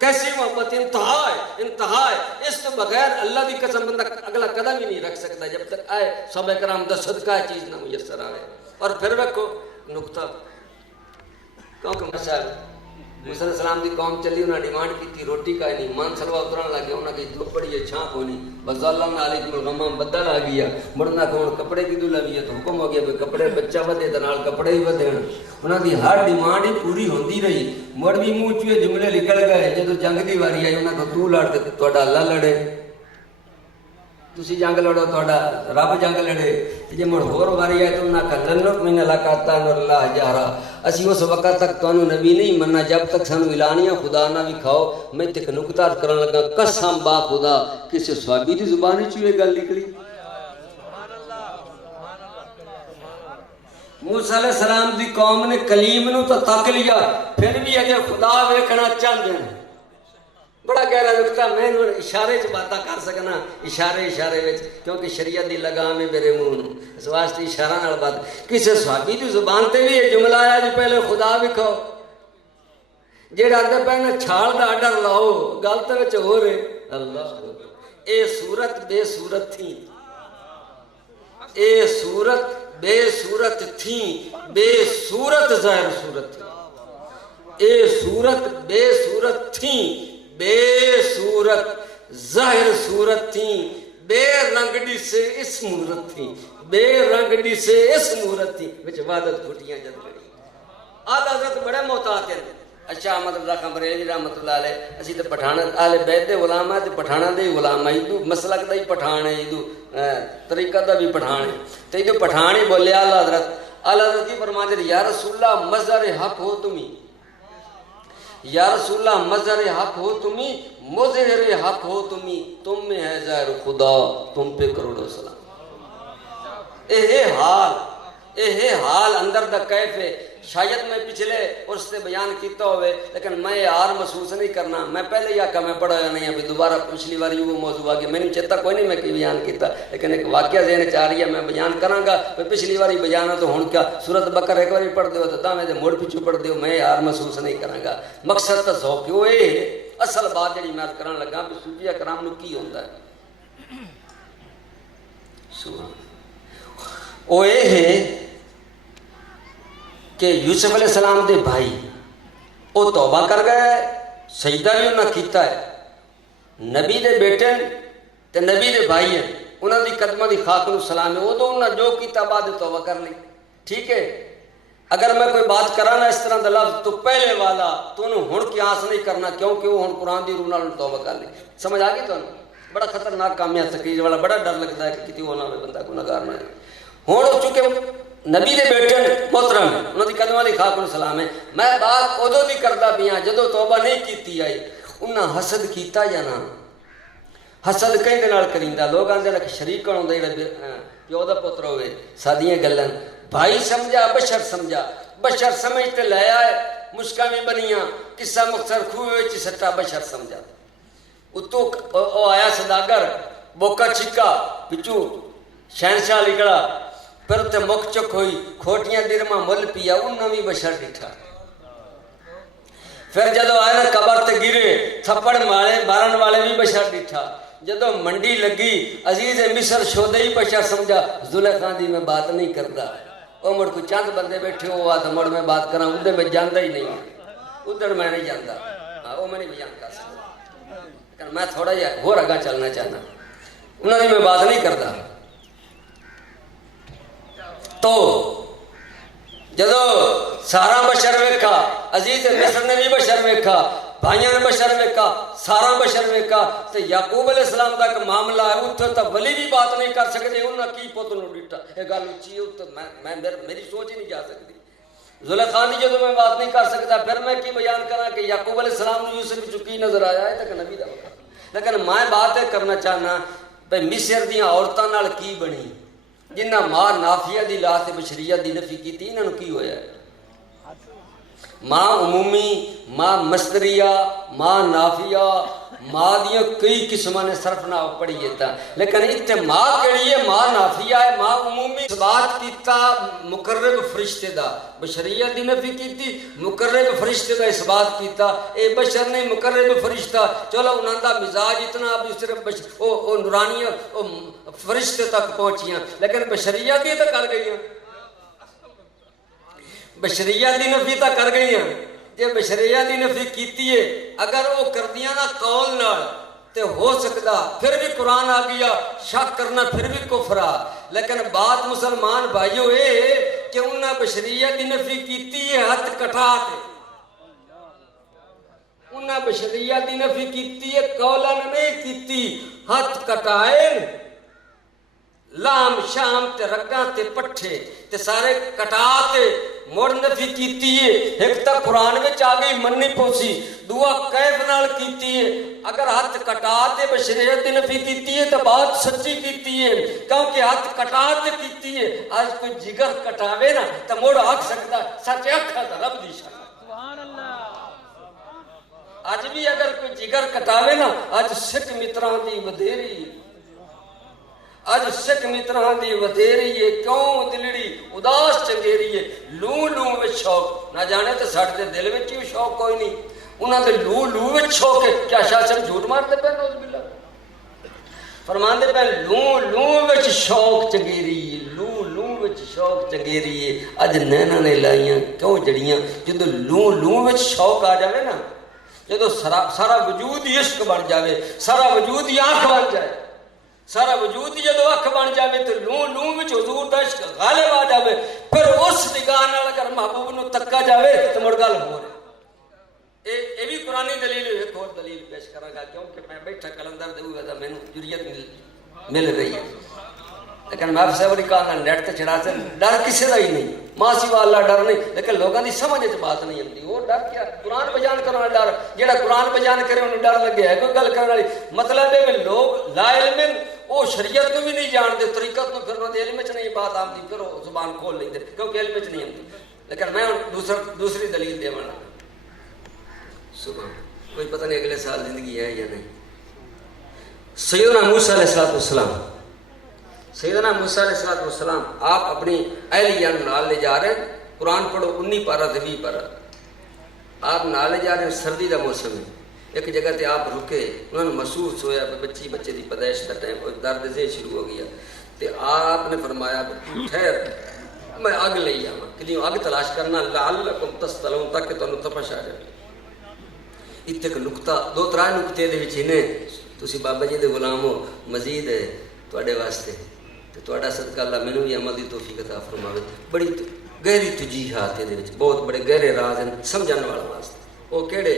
کیسی محبت انتہا ہے اس تو بغیر اللہ کی قسم بندہ اگلا قدم ہی نہیں رکھ سکتا جب تک آئے صحابہ کرام دا صدقہ چیز نہ میسر آئے. اور پھر ویکھو نقطہ کیونکہ موسیٰ علیہ السلام دی قوم چلی انہاں ڈیمانڈ کی تھی روٹی کا نہیں مان سلوا اتران لگے انہاں کی دھوپ پڑی ہے چھاں کونی بس اللہ علیکم الغمام بدل آ گیا مڑنا کون کپڑے کی دھلا بھی ہے تو حکم ہو گیا کہ کپڑے بچہ ودے تے نال کپڑے ہی ودے انہاں دی ہر ڈیمانڈ ہی پوری ہوندی رہی. مڑ بھی منہ چوئے جملے نکل گئے جدوں جنگ دی واری آئی انہاں کو تو لڑ تے تہاڈا اللہ لڑے تسی جنگ لڑو تہاڈا رب جنگ لڑے جے مڑ ہور واری آئے تو انہاں کا لنک من لکاتا نور اللہ جہرا اسی اس وقت تک تانوں نبی نہیں مننا جب تک سانو اعلانیہ خدا نہ وکھاؤ. میں تے ایک نکتہ کرن لگا قسم با خدا کسی صحابی دی زبان وچ یہ گل نکلی. موسیٰ علیہ السلام دی قوم نے کلیم نو تو تک لیا پھر بھی اجے خدا ویکھنا چاہندے ہیں. بڑا گہرا نکتہ میں اشارے چ باتاں کر سکنا اشارے وچ کیونکہ شریعت دی لگام ہے میرے منہ اس واسطے اشارہ نال بات کسی صحابی دی زبان تے بھی یہ جملہ آیا جی پہلے خدا وکھاؤ جیڑا آدھے پہلے چھال دا آڈر لاؤ گل تے وچ ہو رہے اللہ اے صورت بے صورت تھی اے صورت بے صورت تھی بے صورت ظاہر صورت تھی اے صورت بے صورت تھی بے صورت ظاہر صورت تھی بے رنگڑی سے اس مورت تھی بے رنگڑی سے اس مورت تھی وچ وعدت گھٹیاں جد گڑی. آدھا حضرت بڑے محتاط ہیں. اچھا احمد رضا خان بریلوی رحمۃ اللہ علیہ اسی تے پٹھان اہل بیت دے غلام ہے تے پٹھاناں دے غلام ہے ایدو مسلک دا ہی پٹھان ہے ایدو طریقہ دا بھی پٹھان ہے تے ایدو پٹھان ہی بولے اعلیٰ حضرت کی فرماتے ہیں یا رسول اللہ مظہر حق ہو تمہیں یا رسول اللہ مظہر حق ہو تمہیں مظہر حق ہو تمہیں تم میں ہے ظاہر خدا تم پہ کروڑوں سلام. اے حال اندر دا کیف ہے شاید میں پچھلے اس سے بیان کیتا ہوئے لیکن میں یار محسوس نہیں کرنا میں پہلے ہی آکا میں پڑھا نہیں ابھی دوبارہ پچھلی باری وہ موضوع آگیا میں نے چیتا کوئی نہیں میں کی بیان کیتا لیکن ایک واقعہ ذہن چاہ رہی ہے میں بیان کراں گا پچھلی باری بیان تو ہن کیا سورت بقرہ ایک باری پڑھ دیو تو تاں دے موڑ پیچھے پڑھ دیو میں یار محسوس نہیں کراں گا. مقصد تو ذوق کیوں اے اصل بات جڑی میں کرن لگا کہ صوفیہ کرام نو کی ہوندا ہے سبحان او اے ہے کہ یوسف علیہ السلام دے بھائی وہ توبہ کر گئے سجدہ بھی انہاں کیتا ہے نبی دے بیٹے تے نبی دے بھائی ہیں انہاں دی قدمہ دی خاک نو سلام ہے وہ تو انہاں جو کیتا بعد توبہ کر لی. ٹھیک ہے اگر میں کوئی بات کرانا اس طرح دا لفظ تو پہلے والا تو انہوں ہن قیاس نہیں کرنا کیونکہ وہ ہن قرآن دی روح نال توبہ کر لی. سمجھ آ گئی تو بڑا خطرناک کام ہے تقریر والا بڑا ڈر لگتا ہے کہ کتی ہونا میں بندہ گناہگار نہ ہے. ہن چونکہ نبی دے بیٹے محترم انہوں دی قدمہ دی خاک نو سلام ہے میں بات ادو دی کردا پیاں جدو توبہ نہیں کیتی آئی انہاں حسد کیتا یا نہ حسد کہیں دے نال کریندا لوگ آندے کہ شریک کون ہوندا جڑا پیو دا پتر ہوئے سادیاں گلاں بھائی سمجھا بشر سمجھا بشر سمجھ تے لے آئے مشکاں بھی بنیاں قصہ مختصر کھوئے وچ سٹا بشر سمجھا اتو او آیا صداگر بوکا چھکا پچو شہنشاہ نکلا پھر تے مک چک ہوئی کھوٹیاں درما مل پیا انہاں بھی بشر ڈٹھا. پھر جدو آئے نا قبر تے گرے تھپڑ مارن والے بھی بشر ڈٹھا. جدو منڈی لگی عزیز مصر شودے ہی بشر سمجھا زلیخا دی میں بات نہیں کرتا وہ مڑ کو چند بندے بیٹھے ہوا تو مڑ میں بات کراں ادھر میں جانتا ہی نہیں ادھر میں نہیں جانتا وہ میں نہیں بیان کر سکتا لیکن میں تھوڑا جہا ہو رگا چلنا چاہنا انہوں نے میں بات نہیں کرتا. تو جدو سارا بشر ویکھا عزیز مصر نے بھی بشر ویکھا بھائیاں نے بشر ویکھا سارا بشر ویکھا تو یعقوب علیہ السلام کا ایک معاملہ ہے اتھے تو ولی بھی بات نہیں کر سکتے انہاں کی پتر نو ڈٹا یہ گل اچھی ہے میں میری سوچ ہی نہیں جا سکتی. زلیخا دی جدو میں بات نہیں کر سکتا پھر میں کی بیان کرا کہ یعقوب علیہ السلام نے یوسف چکی نظر آیا ہے تک نبی دا لیکن میں بات کرنا چاہنا بھئی مصر دیاں عورتاں نال کی بنی جنہ ماں نافیہ دی لات بشریت دی نفی کی تھی انہوں کی ہویا ہے ماں عمومی ماں مصدریہ ماں نافیہ ماں دیاں کئی قسماں نے صرف نہ پڑھیے تا لیکن اتنے ماں کیڑی ہے ماں نافیہ ہے ماں عمومی بات کیتا مقرب فرشتے دا بشریت دی نفی کیتی مقرب فرشتے دا اس بات کیتا اے بشر نہیں مقرب فرشتہ چلو انہاں دا مزاج اتنا اب صرف او نورانیہ او فرشتے تک پہنچیاں لیکن بشریت دی تو کر گئی بشریت دی نفی تو کر گئی جے بشریت دی نفی کیتی ہے اگر وہ کردیاں نا قول نال تے ہو سکتا پھر بھی قرآن آ گیا شک کرنا پھر بھی کفر آ لیکن بات مسلمان بھائیو اے کہ انہاں بشریت دی نفی کیتی ہے ہاتھ کٹا کے انہاں بشریت دی نفی کیتی ہے قولن نہیں کیتی ہاتھ کٹائے لام شام تے رگاں تے پٹھے تے سارے کٹا تے مڑ نفی کیتی ہے ایک تا قرآن وچ آ گئی مننی پوسی دعا کیف نال کیتی ہے اگر ہاتھ کٹا تے بشریت دی نفی کیتی ہے تو بات سچی کیتی ہے کیونکہ ہاتھ کٹا تے کیتی ہے آج کوئی جگر کٹاوے نا تو مڑ آکھ سکتا سچ اکھا دا رب دی شان سبحان اللہ آج بھی اگر کوئی جگر کٹاوے نا آج سکھ متراں دی ودھیری آج سکھ متران دی ودھیری ہے کیوں دلڑی اداس چنگیری ہے لوں لوں وچ شوق نہ جانے تو ساڈے دے دل وچ ہی شوق کوئی نہیں انہاں دے لوں لوں وچ شوق ہے کیا شاہ صاحب جھوٹ مارتے پے نعوذ باللہ فرماندے پے لوں لوں وچ شوق چنگیری ہے لوں لوں وچ شوق چنگیری ہے اج نینا نے لائیاں کیوں جڑیاں جدوں لوں لوں وچ شوق آ جاوے نا جدوں سارا وجود ہی عشق بن جاوے سارا وجود ہی آنکھ بن جائے سارا وجود ہی جدو اکھ بن جاوے تو لوں لوں وچ حضور دا عشق غالب آ جاوے پھر اس نگاہ نال اگر محبوب نو تکا جاوے تو مڑ گل ہو رہی اے بھی قرآنی دلیل ہے ایک اور دلیل پیش کراں گا کیونکہ میں بیٹھا کلندر دے ہوئے میں جریت مل رہی ہے لیکن میں صاحب نے کہا نیٹ تے چڑھا سے ڈر کسی دا ہی نہیں ماں سوا اللہ ڈر نہیں لیکن لوگوں دی سمجھ وچ بات نہیں آتی وہ ڈر کیا قرآن بیان کرنے والا ڈر جہاں قرآن بیان کرے انہوں ڈر لگے ہے کوئی گل کرنے والی مطلب ہے کہ لوگ لا علم وہ شریعت کو بھی نہیں جانتے طریقت کو پھر وہ علم وچ نہیں بات آتی پھر وہ زبان کھول لیندے کیونکہ علم وچ نہیں آتی لیکن میں دوسری دلیل دیواں سبحان کوئی پتہ نہیں اگلے سال زندگی ہے یا نہیں سیدنا موسیٰ علیہ السلام سیدنا موسیٰ علیہ السلام آپ اپنی اہلیہ نال لے جا رہے ہیں قرآن پڑھو 19 پارہ 20 پارہ آپ نال لے جا رہے ہیں سردی دا موسم ہے ایک جگہ تے آپ رکے انہوں نے محسوس ہویا بچے دی پیدائش کا ٹائم درد سے شروع ہو گیا تے آپ نے فرمایا ٹھہر میں اگ لے آواں کلیوں اگ تلاش کرنا لعلکم تصطلون تاکہ تانوں تپش آ جائے اتنے ایک نقطہ 2-3 نقطے دے وچ نے تسی بابا جی دے غلام ہو مزید ہے تواڈے واسطے تے تواڈا صدقہ اللہ مینوں بھی عمل دی توفیق عطا فرماوے بڑی گہری توجیہات دے وچ بہت بڑے گہرے راز ہیں سمجھن والے واسطے او کیڑے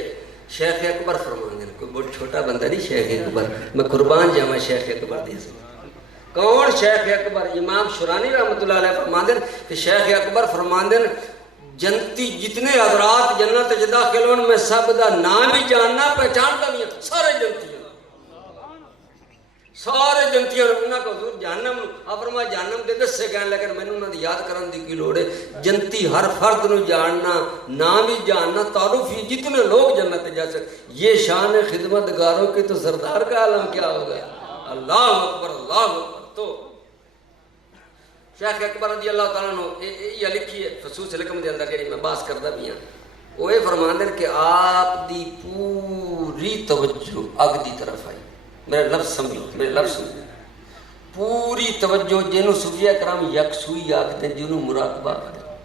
شیخ اکبر فرماندے ہیں کوئی بہت چھوٹا بندہ نہیں شیخ اکبر میں قربان جاواں شیخ اکبر دے کون شیخ اکبر امام شرانی رحمۃ اللہ علیہ فرماندے کہ شیخ اکبر فرماندے جنتی جتنے حضرات جنت وچ داخل ہون میں سب دا نام بھی جاننا پہچانتا نہیں سارے جنتی سارے جنتیاں انہاں کو حضور جہنم فرمایا جہنم دے دسے گئے لیکن مینوں انہاں دی یاد کرن دی کی لوڑ ہے جنتی ہر فرد نو جاننا نام بھی جاننا تعارف ہی جتنے لوگ جنت جا سکتے یہ شان خدمتگاروں کی تو سردار کا عالم کیا ہوگا اللہ اکبر تو شیخ اکبر رضی اللہ تعالیٰ نے یہ لکھی ہے خصوص لکم دے اندر کہ میں باس کردا بھی ہاں وہ یہ فرماندے کہ آپ دی پوری توجہ اگ دی طرف آئی میرے لفظ سمجھو پوری توجہ جنہوں صوفیہ کرام یکسوئی آکھتے ہیں جنہوں مراقبہ آکھتے ہیں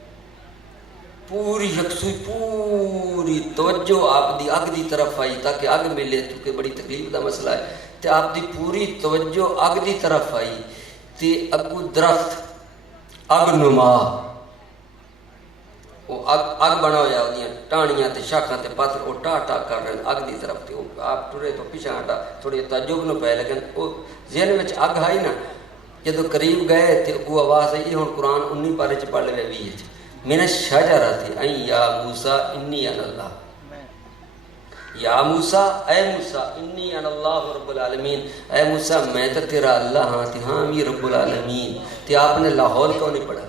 پوری یکسوئی پوری توجہ آپ دی اگ دی طرف آئی تاکہ اگ ملے چونکہ بڑی تکلیف دا مسئلہ ہے تے آپ دی پوری توجہ اگ دی طرف آئی تے اگو درخت اگ نما وہ اگ بنا ہوا وہ ٹانیاں تے شاخاں تے پتھر وہ ٹا ٹا کر رہے ہیں اگ دی طرف تے آپ ٹرے تو پیچھے ہٹا تھوڑی تعجب نہ پے لیکن وہ ذہن وچ اگ آئی نا جدو قریب گئے تے وہ آواز آئی ہن قرآن 19 پارے چ پڑھ لے 20 من الشجرۃ ان یا موسیٰ انی انا اللہ یا موسیٰ اے موسیٰ انی انا اللہ رب العالمین اے موسیٰ میں تو تیرا اللہ ہاں تے ہاں بھی رب العالمین تے آپ نے لاہور کیوں نہیں پڑھا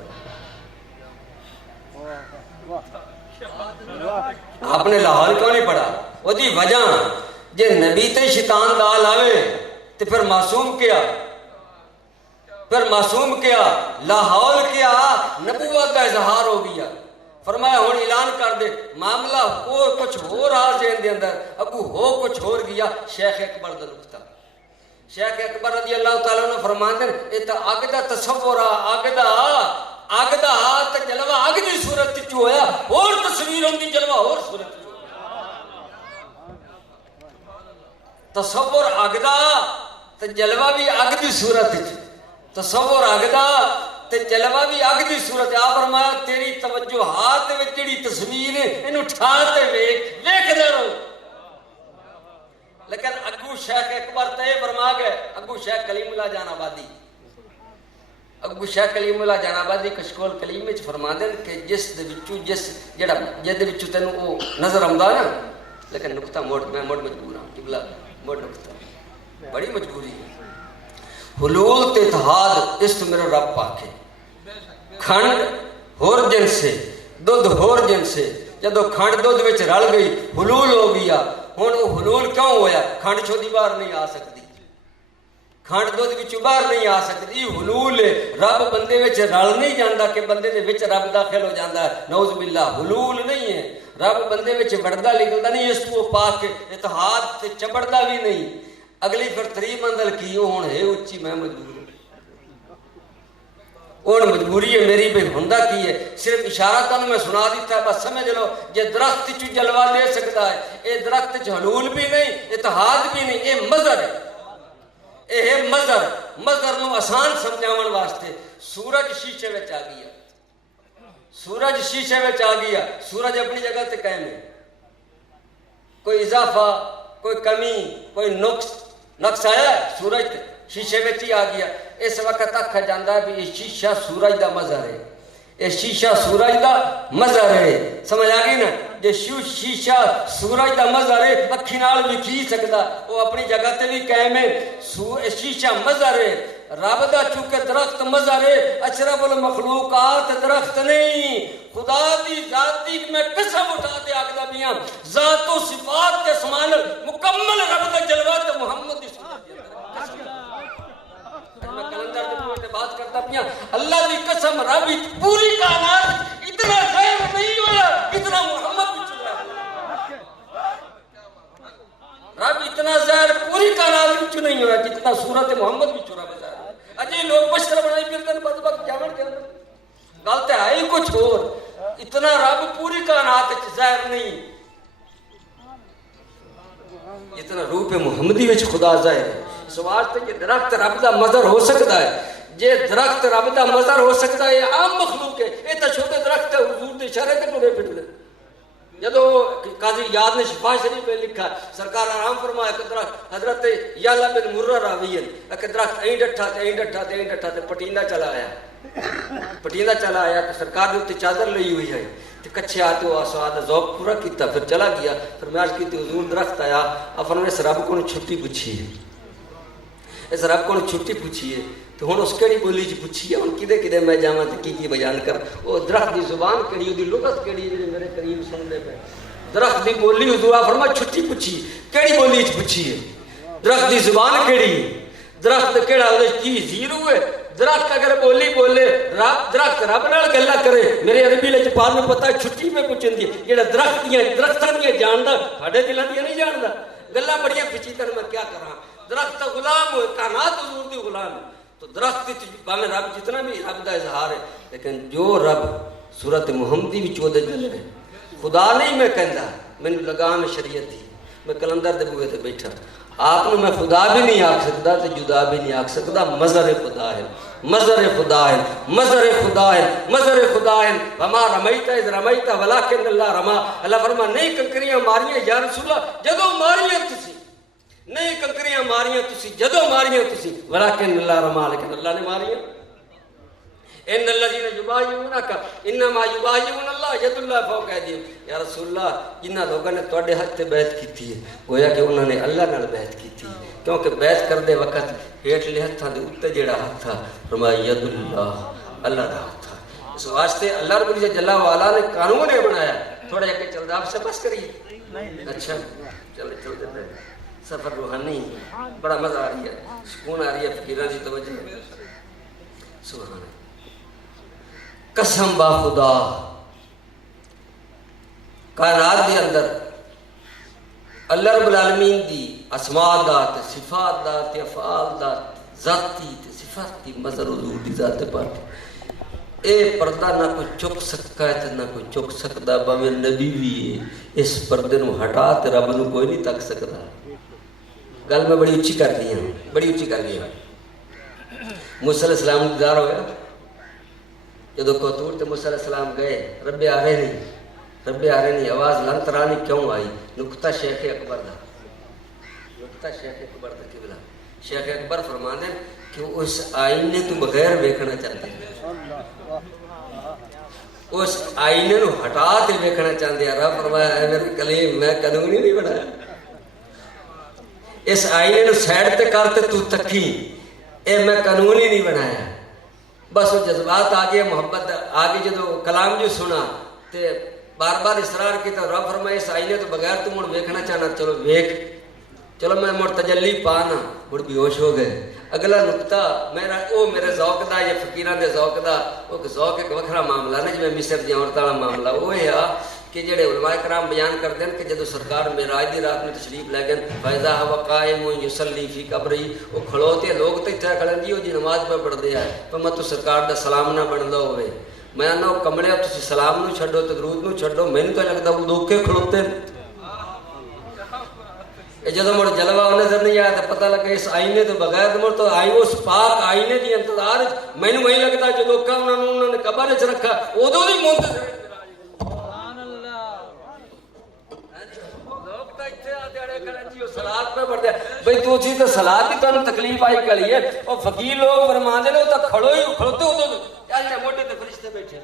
آپ نے لاہور کیوں نہیں پڑھا وہ دی وجہ جے نبی تے شیطان دال آوے تو پھر معصوم کیا؟ پھر معصوم کیا؟ لاہور کیا؟ نبوت کا اظہار ہو گیا۔ فرمایا ہوں اعلان کر دے، معاملہ ہو کچھ ہو رہا ذہن دے اندر، اگو ہو کچھ ہو گیا۔ شیخ اکبر دا نقطہ، شیخ اکبر رضی اللہ تعالیٰ عنہ فرماندے اے تا اگ دا تصور اگ دا تے جلوہ اگ دی صورت وچ ہویا، اور تصویر ہوندی جلوہ اور صورت وچ تصور اگ دا تے جلوہ بھی اگ دی صورت وچ، تصور اگ دا تے جلوہ بھی اگ دی صورت۔ آپ فرمایا تیری توجہات وچ جڑی تصویر ہے اینو ٹھا تے ویکھدے رہو۔ لیکن اگو شیخ اکبر تے فرما گئے، اگو شیخ کلیم اللہ جان آبادی، اگو شیخ کلیم اللہ جان آبادی کشکول کلیم وچ فرماندے کہ جس دے وچوں جڑا جے دے وچوں تینوں او نظر آوندا نا، لیکن نقطہ میں مجبور ہوں قبلہ موڑ نقطہ بڑی مجبوری ہے۔ حلول تے اتحاد اس تو میرا رب پاکے، کھنڈ ہور جن سے دودھ ہور جن سے، جدو کھنڈ دودھ وچ رل گئی حلول ہو گیا۔ ہن وہ حلول کیوں ہویا؟ کھنڈ چھوڑی باہر نہیں آ سکتی، کھنڈ دودھ وچوں باہر نہیں آ سکتی، حلول ہے۔ رب بندے وچ رل نہیں جاندا کہ بندے دے وچ رب داخل ہو جاندا ہے، نعوذ باللہ، حلول نہیں ہے۔ رب بندے وچ وڑدا نکلدا نہیں، اس تو پاک اتحاد تے چبڑدا بھی نہیں۔ اگلی پھر تری منزل کی ہوں ہے اچھی، میں مجبور ہوں، اور مجبوری ہے میری پہ ہوندا کی ہے؟ صرف اشارہ تانوں میں سنا دیتا ہے، بس سمجھ لو یہ درخت چ جلوہ دے سکتا ہے، اے درخت چ حلول بھی نہیں، اتحاد بھی نہیں، اے مظہر ہے، اے مظہر نو آسان سمجھاون واسطے سورج شیشے وچ آ گیا، سورج شیشے وچ آ گیا، سورج اپنی جگہ تے قائم ہے، کوئی اضافہ کوئی کمی کوئی نقص آیا سورج تے شیشے وچ ہی آ گیا۔ اس وقت آکھا جاندا ہے بھی یہ شیشہ سورج دا مظہر ہے، یہ شیشہ سورج دا مظہر ہے، سمجھ آ گئی نا؟ جے شیشہ سورج دا مظہر ہے اکھی نال وکھی سکدا، وہ اپنی جگہ تے بھی قائم ہے، شیشہ مظہر ہے۔ رب دا چونکہ درخت مظہر ہے، اشرف المخلوقات درخت نہیں، خدا دی ذات دی میں قسم اٹھا دے آگدا بیاں، ذات و صفات کے سمان مکمل رب دا جلوہ تے محمد دی صورت دی میں کلندر دے پوئے بات کرتا پیا، اللہ دی قسم رب پوری کائنات اتنا غیر نہیں ہویا اتنا محمد بھی چلا ہے، رب اتنا زہر پوری کائنات بھی نہیں ہویا جتنا صورت محمد بھی چورا بتا ہے۔ اجے لوگ بشر بنائی پھرتے ہیں بدبخت جاون کے اندر، گل تے ہے ہی کچھ اور، اتنا رب پوری کائنات وچ ظاہر نہیں اتنا روح محمدی وچ خدا ظاہر ہے۔ اس واسطے یہ درخت رب دا مظہر ہو سکتا ہے، جے درخت رب دا مظہر ہو سکتا ہے، یہ عام مخلوق ہے، یہ تو چھوٹے درخت ہے، حضور دے اشارے تے ٹرے پھرتے۔ جدو قاضی یاد نے شفا شریف پہ لکھا، سرکار آرام فرمایا کہ درخت حضرت یعلا بن مرہ راوی ہے کہ درخت این ڈٹھا تے پٹیندا چلا آیا، پٹیندا چلا آیا تو سرکار نے چادر لئی ہوئی ہے، کچھے آتے ہو آسواد ذوق پورا کیتا، پھر چلا گیا، پھر میں عرض کی حضور درخت آیا، افن میں اس رب کو چھٹی پوچھی ہے، اس رب کو چھٹی پوچھی ہے، تو ہن اس کیڑی بولی چ پوچھی ہے، ہن کدے میں جاواں تے کی بیان کر، او درخت دی زبان کیڑی، دی لغت کیڑی جڑی میرے قریب سننے پہ، درخت دی بولی حضور فرمایا چھٹی پوچھی، کیڑی بولی چ پوچھی ہے، درخت دی زبان کیڑی، درخت کیڑا اودے کی زیرو ہے، درخت اگر بولی بولے درخت رب نال گلا کرے، میرے عربی لچپال میں پتہ چھٹی پہ پوچھن دی، جڑا درختاں دی جاندا ساڈے دلاں دی نہیں جاندا، گلاں بڑیاں پیچیدہ میں کیا کراں، درخت غلام ہوئے، کائنات حضور دی غلام ہے، تو درخت باویں رب جتنا بھی رب دا اظہار ہے، لیکن جو رب صورت محمدی وچ اودے جل گئے، خدا نہیں میں کہندا، مینوں لگام شریعت دی، میں کلندر دے بوئے تے بیٹھا، آپ نے میں خدا بھی نہیں آکھ سکتا تے جدا بھی نہیں آکھ سکتا، مظہر خدا ہے، مظہر خدا ہے، مظہر خدا ہے، مظہر خدا ہے، وما رمیت اذ رمیت ولکن اللہ رما، اللہ فرما نہیں کنکریاں ماریاں یا رسول اللہ جدو ماریاں تسی، نہیں کنکریاں ماریاں تسی جدو ماریاں تسی، ولکن اللہ رما، لیکن اللہ نے ماریاں۔ ان الذين يبايعونك انما يبايعون الله يد الله فوق ايديهم، یا رسول اللہ جنہ لوگوں نے تواڈے ہاتھ تے بیعت کیتی ہے گویا کہ انہوں نے اللہ نال بیعت کیتی ہے، کیونکہ بیعت کردے وقت ہیٹھلے ہتھاں دے اوتے جڑا ہاتھ تھا فرمایا ید اللہ، اللہ دا ہاتھ تھا۔ اس واسطے اللہ رب العزت جل وعلا نے قانون بنایا، تھوڑا جا کے چلدا آپ سے بس کریے، اچھا چلتے سفر روحانی بڑا مزہ آ رہی ہے، سکون آ رہی ہے، فقیران کی توجہ سبحان اللہ۔ قسم با خدا کائنات دے اندر اللہ رب العالمین دی اسماء دا تے صفات دا تے افعال دا ذاتی تے صفاتی مظہر حضور دی ذات پاک اے پردہ نہ کوئی چک سکتا ہے تے نہ کوئی چک سکتا، باویں نبی بھی ہے اس پردے نو ہٹا تے رب نو کوئی نہیں تک سکتا۔ گل میں بڑی اچھی کر دی ہوں، بڑی اچھی کر دی ہوں۔ موسیٰ علیہ السلام دیدار ہو گیا جدو کوتور تے موسیٰ علیہ السلام گئے، رب آ رہے نہیں، رب آ رہے نہیں، آواز لن ترانی کیوں آئی؟ نکتہ شیخ اکبر دا، نکتہ شیخ اکبر دا قبلہ شیخ اکبر فرما دیں کہ اس آئینے تو بغیر ویکھنا چاہتے ہیں، اس آئینے نو ہٹا تے ویکھنا چاہتے ہیں۔ رب فرمایا اے میرے کلیم میں قانونی نہیں بنایا، اس آئینے نو سائڈ تے کرتے تو تکی، اے میں قانونی نہیں بنایا۔ بس وہ جذبات آگے محبت آگے جدو کلام جو سنا تے بار بار اصرار کی تو رب فرمائے اس آئینے تو بغیر تو مڑ ویکھنا چاہنا، چلو ویکھ، چلو میں مڑ تجلی پانا، مڑ بیہوش ہو گئے۔ اگلا نقطہ میرے ذوق دا یا فقیران دے ذوق دا وہ ذوق ایک وکھرا معاملہ نہیں جی میں مصر دی عورتاں والا معاملہ وہ ہے کہ جڑے علماء کرام بیان کرتے ہیں کہ جدو سرکار معراج دی رات میں تشریف لے گئے فائزہ ہوا قائم یصلی فی قبری وہ کھڑوتے لوگ تے اتھے کھڑے جی وہ جی نماز پہ پڑھ دیا ہے تو میں تو سرکار دا سلام نہ بن دو ہوئے میں نہ کمڑے تسی سلام نو چھڈو تے درود نو چھڈو مینوں تو لگدا وہ دوکے کھڑوتے اے جدو مڑ جلوہ نظر نہیں آیا تو پتہ لگا اس آئینے تو بغیر مڑ تو آئی اس پاک آئینے دی انتظار مینوں وہی لگدا جدو کا انہوں نے قبر وچ رکھا اودوں دی منتظر سلاد پہ پڑھتے ہیں بھئی تو چیز تو سلاد کی تو تکلیف آئی کلی ہے اور فقیر لوگ فرمان دے لو تو کھڑو ہی کھڑوتے ہو تو یعنی موٹے تے فرشتے بیٹھے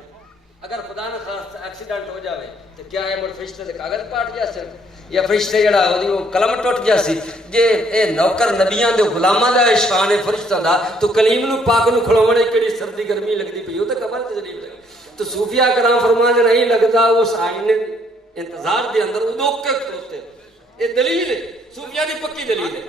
اگر خدا نہ خاص ایکسیڈنٹ ہو جاوے تو کیا ہے موٹے فرشتے سے کاغذ پاٹ جا سر یا فرشتے جڑا وہ قلم ٹوٹ جا سی جے اے نوکر نبیاں دے غلاماں دا شان ہے فرشتہ دا تو کلیم نو پاک نو کھڑونے کیڑی سردی گرمی لگدی پئی او تے قبر تے ضریب لگی تو صوفیاء کرام فرمان دے نہیں لگدا اس آئینے انتظار دے اندر ادو کے کھڑوتے یہ دلیل ہے صوفیاء دی پکی دلیل ہے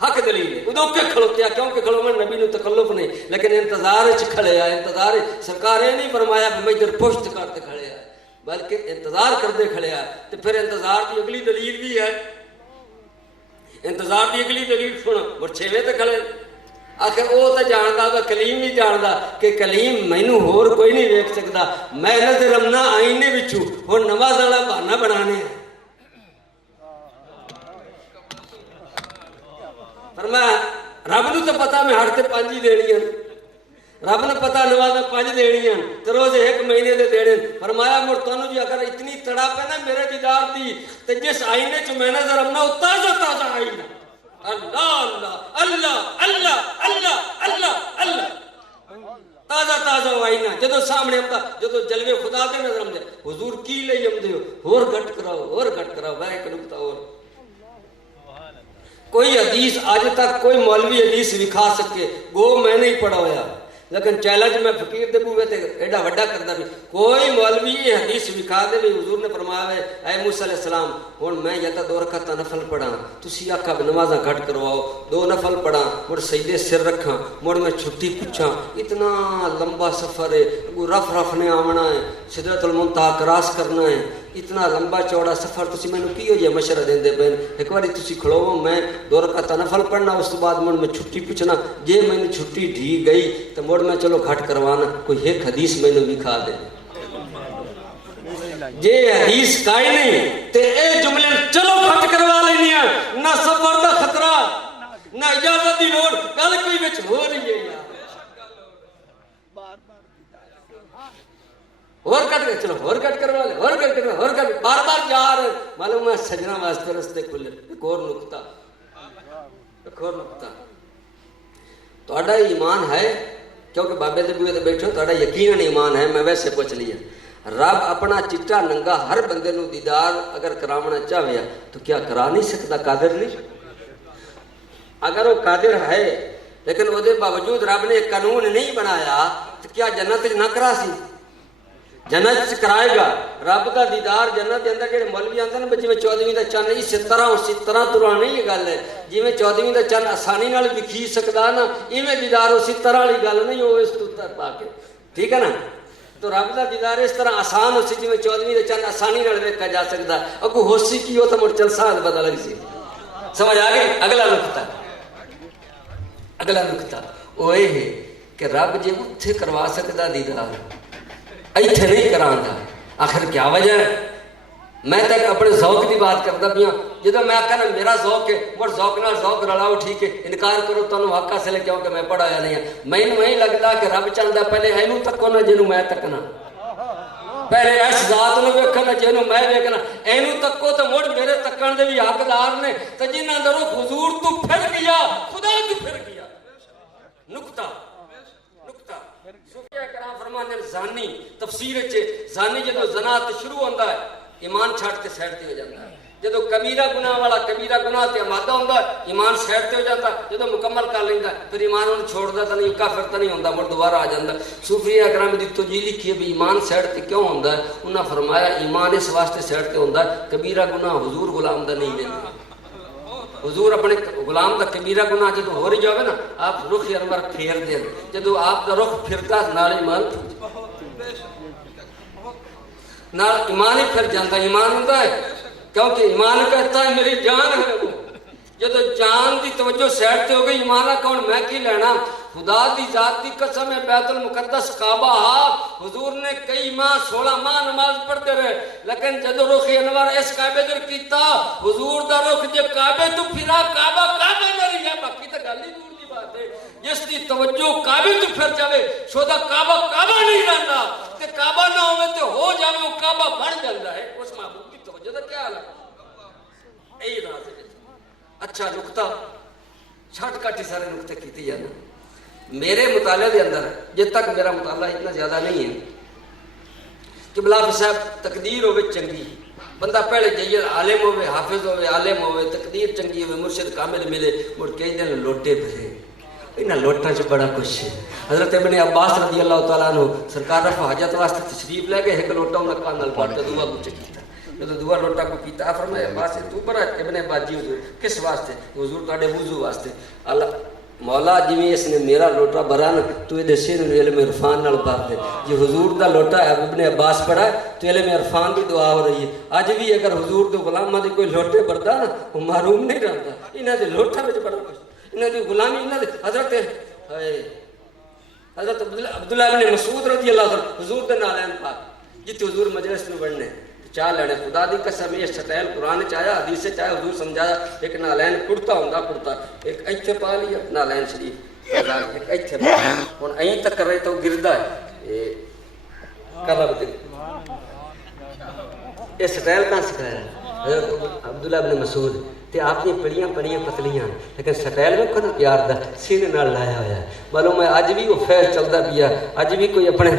حق دلیل ہے ادو کے کھڑوتے ہیں کیونکہ کھڑونے نبی نو تکلف نہیں لیکن انتظار وچ کھڑے آئے انتظار سرکار نے نہیں فرمایا کہ میں ادھر پشت کرتے کھڑے آئے بلکہ انتظار کرتے کھڑے آئے تو پھر انتظار دی اگلی دلیل بھی ہے انتظار دی اگلی دلیل سن مرچھوے تے کھڑے آخر وہ تو جاندا گا کلیم نہیں جاندا کہ کلیم مینوں ہور کوئی نہیں ویکھ سکدا میں نظر رمنا آئینے وچوں ہن نماز والا بہانہ بنانے فرمایا رب نو تو پتا میں ہر تے 5 دینی ہیں رب نے پتا نماز 5 دینی ہیں تو روز 1 مہینے دے دینے فرمایا مڑ تانوں جی اگر اتنی تڑپ ہے نا میرے دیدار دی تے جس آئینے چ میں نظر رمنا او تازہ تازہ آئینہ اللہ اللہ اللہ اللہ اللہ اللہ اللہ تازہ تازہ آئینہ جدو سامنے آتا جدو جلوے خدا دے نظر آمدے حضور کی لئی آمدے ہو اور گھٹ کراؤ وہ ایک نکتہ اور کوئی حدیث آج تک کوئی مولوی حدیث دکھا سکے وہ میں نہیں پڑھا ہوا لیکن چیلنج میں فقیر دے بوے تے ایڈا وڈا کردا بھی کوئی مولوی یہ حدیث دکھا دے بھی حضور نے فرمایا ہے اے موسیٰ علیہ السلام ہن میں یا تا 2 رکعت نفل پڑھاں تسی آکھا نمازاں گھٹ کرواؤ 2 نفل پڑھاں مڑ سجدے سر رکھاں مڑ میں چھٹی پوچھاں اتنا لمبا سفر ہے رف نے آونا ہے سدرۃ المنتہا کراس کرنا ہے اتنا لمبا چوڑا سفر تسی مینوں کیو جے مشورہ دیندے پین ایک باری تسی کھڑو میں 2 رکعت نفل پڑھنا اس تو بعد مڑ میں چھٹی پوچھنا جے مینوں چھٹی ڈھی گئی تو مڑ میں چلو گھٹ کروانا کوئی ایک حدیث مینوں دکھا دے جے حدیث کائی نہیں تے اے جملے چلو گھٹ کروا لینی ہے نہ سفر دا خطرہ نہ اجازت دی لوڑ گل کوئی وچ ہو رہی ہے یار اور کٹ گئے چلو اور کٹ کروا لے اور کٹ کروا اور کٹ بار بار جا رہے معلوم ہے سجنہ واسطے رستے کھلے ایک اور نقطہ تہاڈا ایمان ہے کیونکہ بابے دے بوئے تے بیٹھو تہاڈا یقیناً ایمان ہے میں ویسے پوچھ لیا رب اپنا چٹا ننگا ہر بندے نو دیدار اگر کراونا چاہے تو کیا کرا نہیں سکتا قادر نہیں اگر وہ قادر ہے لیکن وہ دے باوجود رب نے قانون نہیں بنایا تو کیا جنت نہ کرا سی جنت چ کرائے گا رب کا دیدار جنت کے اندر جڑے مولوی آتے ہیں جی 14ویں کا چند اسی طرح تران نہیں یہ گل ہے جی 14ویں کا چند آسانی نال وکھی سکتا نا ایویں دیدار اسی طرح والی گل نہیں ہو اس تو پا کے ٹھیک ہے نا تو رب کا دیدار اس طرح آسان ہو سی جی 14ویں کا چند آسانی نال ویکھا جا سکتا اگو ہو سی کی ہو تو مڑ چل سال پتا لگ سی سمجھ آ گئی اگلا نقطہ وہ یہ ہے کہ رب جی اتنے کروا سکتا دیدار ایتھے نہیں کراندا آخر کیا وجہ ہے میں تک اپنے ذوق کی بات کرتا پیا جدو میں کہنا میرا ذوق ہے مر ذوق نال ذوق رلاؤ ٹھیک ہے انکار کرو تمہیں حق حاصل ہے کیونکہ میں پڑھایا نہیں ہے مینوں نہیں لگتا کہ رب چاہتا پہلے اینوں تکو نہ جنوں میں تکنا پہلے اس ذات نو ویکھنا جنوں میں ویکھنا اینوں تکو تو مڑ میرے تکن دے بھی حقدار نے تے جنہاں دا روح حضور تو پھر گیا خدا تو پھر گیا نقطہ صوفیاء کرام فرماتے ہیں زانی تفسیر زانی جدو زنات شروع ہوتا ہے ایمان چھاڑ کے سیڈ تے ہو جاتا ہے جدو کبیرہ گناہ والا کبیرہ گناہ تے آمادہ ہوتا ہے ایمان سیڈ تے ہو جاتا ہے جدو مکمل کر لینا پھر ایمان انہوں چھوڑتا تو نہیں کافر تو نہیں ہوتا مر دوبارہ آ جاتا صوفیاء کرام دی توجیہ لکھی ہے بھی ایمان سیڈ تے کیوں ہوتا ہے انہوں نے فرمایا ایمان اس واسطے سیڈ تے ہوتا ہے کبیرہ گناہ حضور غلام دا نہیں دیتا حضور اپنے غلام کا کبیرہ گناہ جدو ہو رہی جاوے نا آپ رخ انور پھیر دیں جدو آپ کا رخ پھرتا نال ایمان نال ایمان ہی پھر جاتا ایمان ہوتا ہے کیونکہ ایمان کہتا ہے میری جان ہے وہ جدو جان دی توجہ سیڈ تے ہو گئی ایمان کون میں کی لینا خدا دی ذات دی قسم ہے بیت المقدس کعبہ حضور نے کئی ماہ 16 ماہ نماز پڑھتے رہے لیکن جدو رخ انور اس کعبے در کیتا حضور دا رخ جے کعبے تو پھرا کعبہ کعبہ نہ رہیا باقی تو گل ہی دور دی بات ہے جس دی توجہ کعبے تو پھر جاوے سو دا کعبہ کعبہ نہیں رہندا تے کعبہ نہ ہوے تے ہو جاوے وہ کعبہ بن جاندا ہے اس محبوب کی توجہ دا کیا حال ہے اے راز ہے اچھا نقطہ چھٹ کٹ سارے نقطے کیتے جانا میرے مطالعے دے اندر جب تک میرا مطالعہ اتنا زیادہ نہیں ہے کہ بلا صاحب تقدیر ہوئے چنگی بندہ پہلے جائیے عالم ہوئے حافظ ہوئے عالم ہوئے تقدیر چنگی ہوئے مرشد کامل ملے مڑ کئی دن لوٹے بھرے انہاں لوٹاں چ بڑا کچھ ہے حضرت ابن عباس رضی اللہ تعالیٰ عنہ سرکار رفع حاجت واسطے تشریف لے گئے ایک لوٹا انہاں کان نال پڑھ کے دعا کچھ کیتا جدو دعا لوٹا کو پیتا فرمایا عباس تو بڑا ابن عباس جی حضور کس واسطے حضور تہاڈے وضو واسطے اللہ مولا جی اس نے میرا لوٹا بھرا نا تو یہ سر علم عرفان نال بھر دے جی حضور دا لوٹا ابن عباس پڑھا تو علم عرفان کی دعا ہو رہی ہے اج بھی اگر حضور دے غلاماں دے کوئی لوٹے بھردا نا وہ محروم نہیں رہندا انہاں دے لوٹا وچ بڑا کچھ انہاں دی غلامی انہاں دے حضرت عبداللہ ابن مسعود رضی اللہ عنہ حضور دے نالین پاک جتے حضور مجلس میں بڑھنے چاہ لڑے خدا دی قسم یہ سٹائل قرآن چاہیا حدیث چاہیا حضور سمجھایا ایک نالین کرتا ہوندا کرتا ایک ایتھے پا لیا نالین شریف ایک ایتھے پا ہن این تک کر رہے تو گردا ہے کلب دے یہ سٹائل کہاں سکھایا حضرت عبداللہ ابن مسعود تے آپ نے پڑیاں پتلیاں لیکن سٹائل میں کھنا پیار دا سینے نال لایا ہویا ہے معلوم ہے اج بھی وہ فیض چلدا پیا اج بھی کوئی اپنے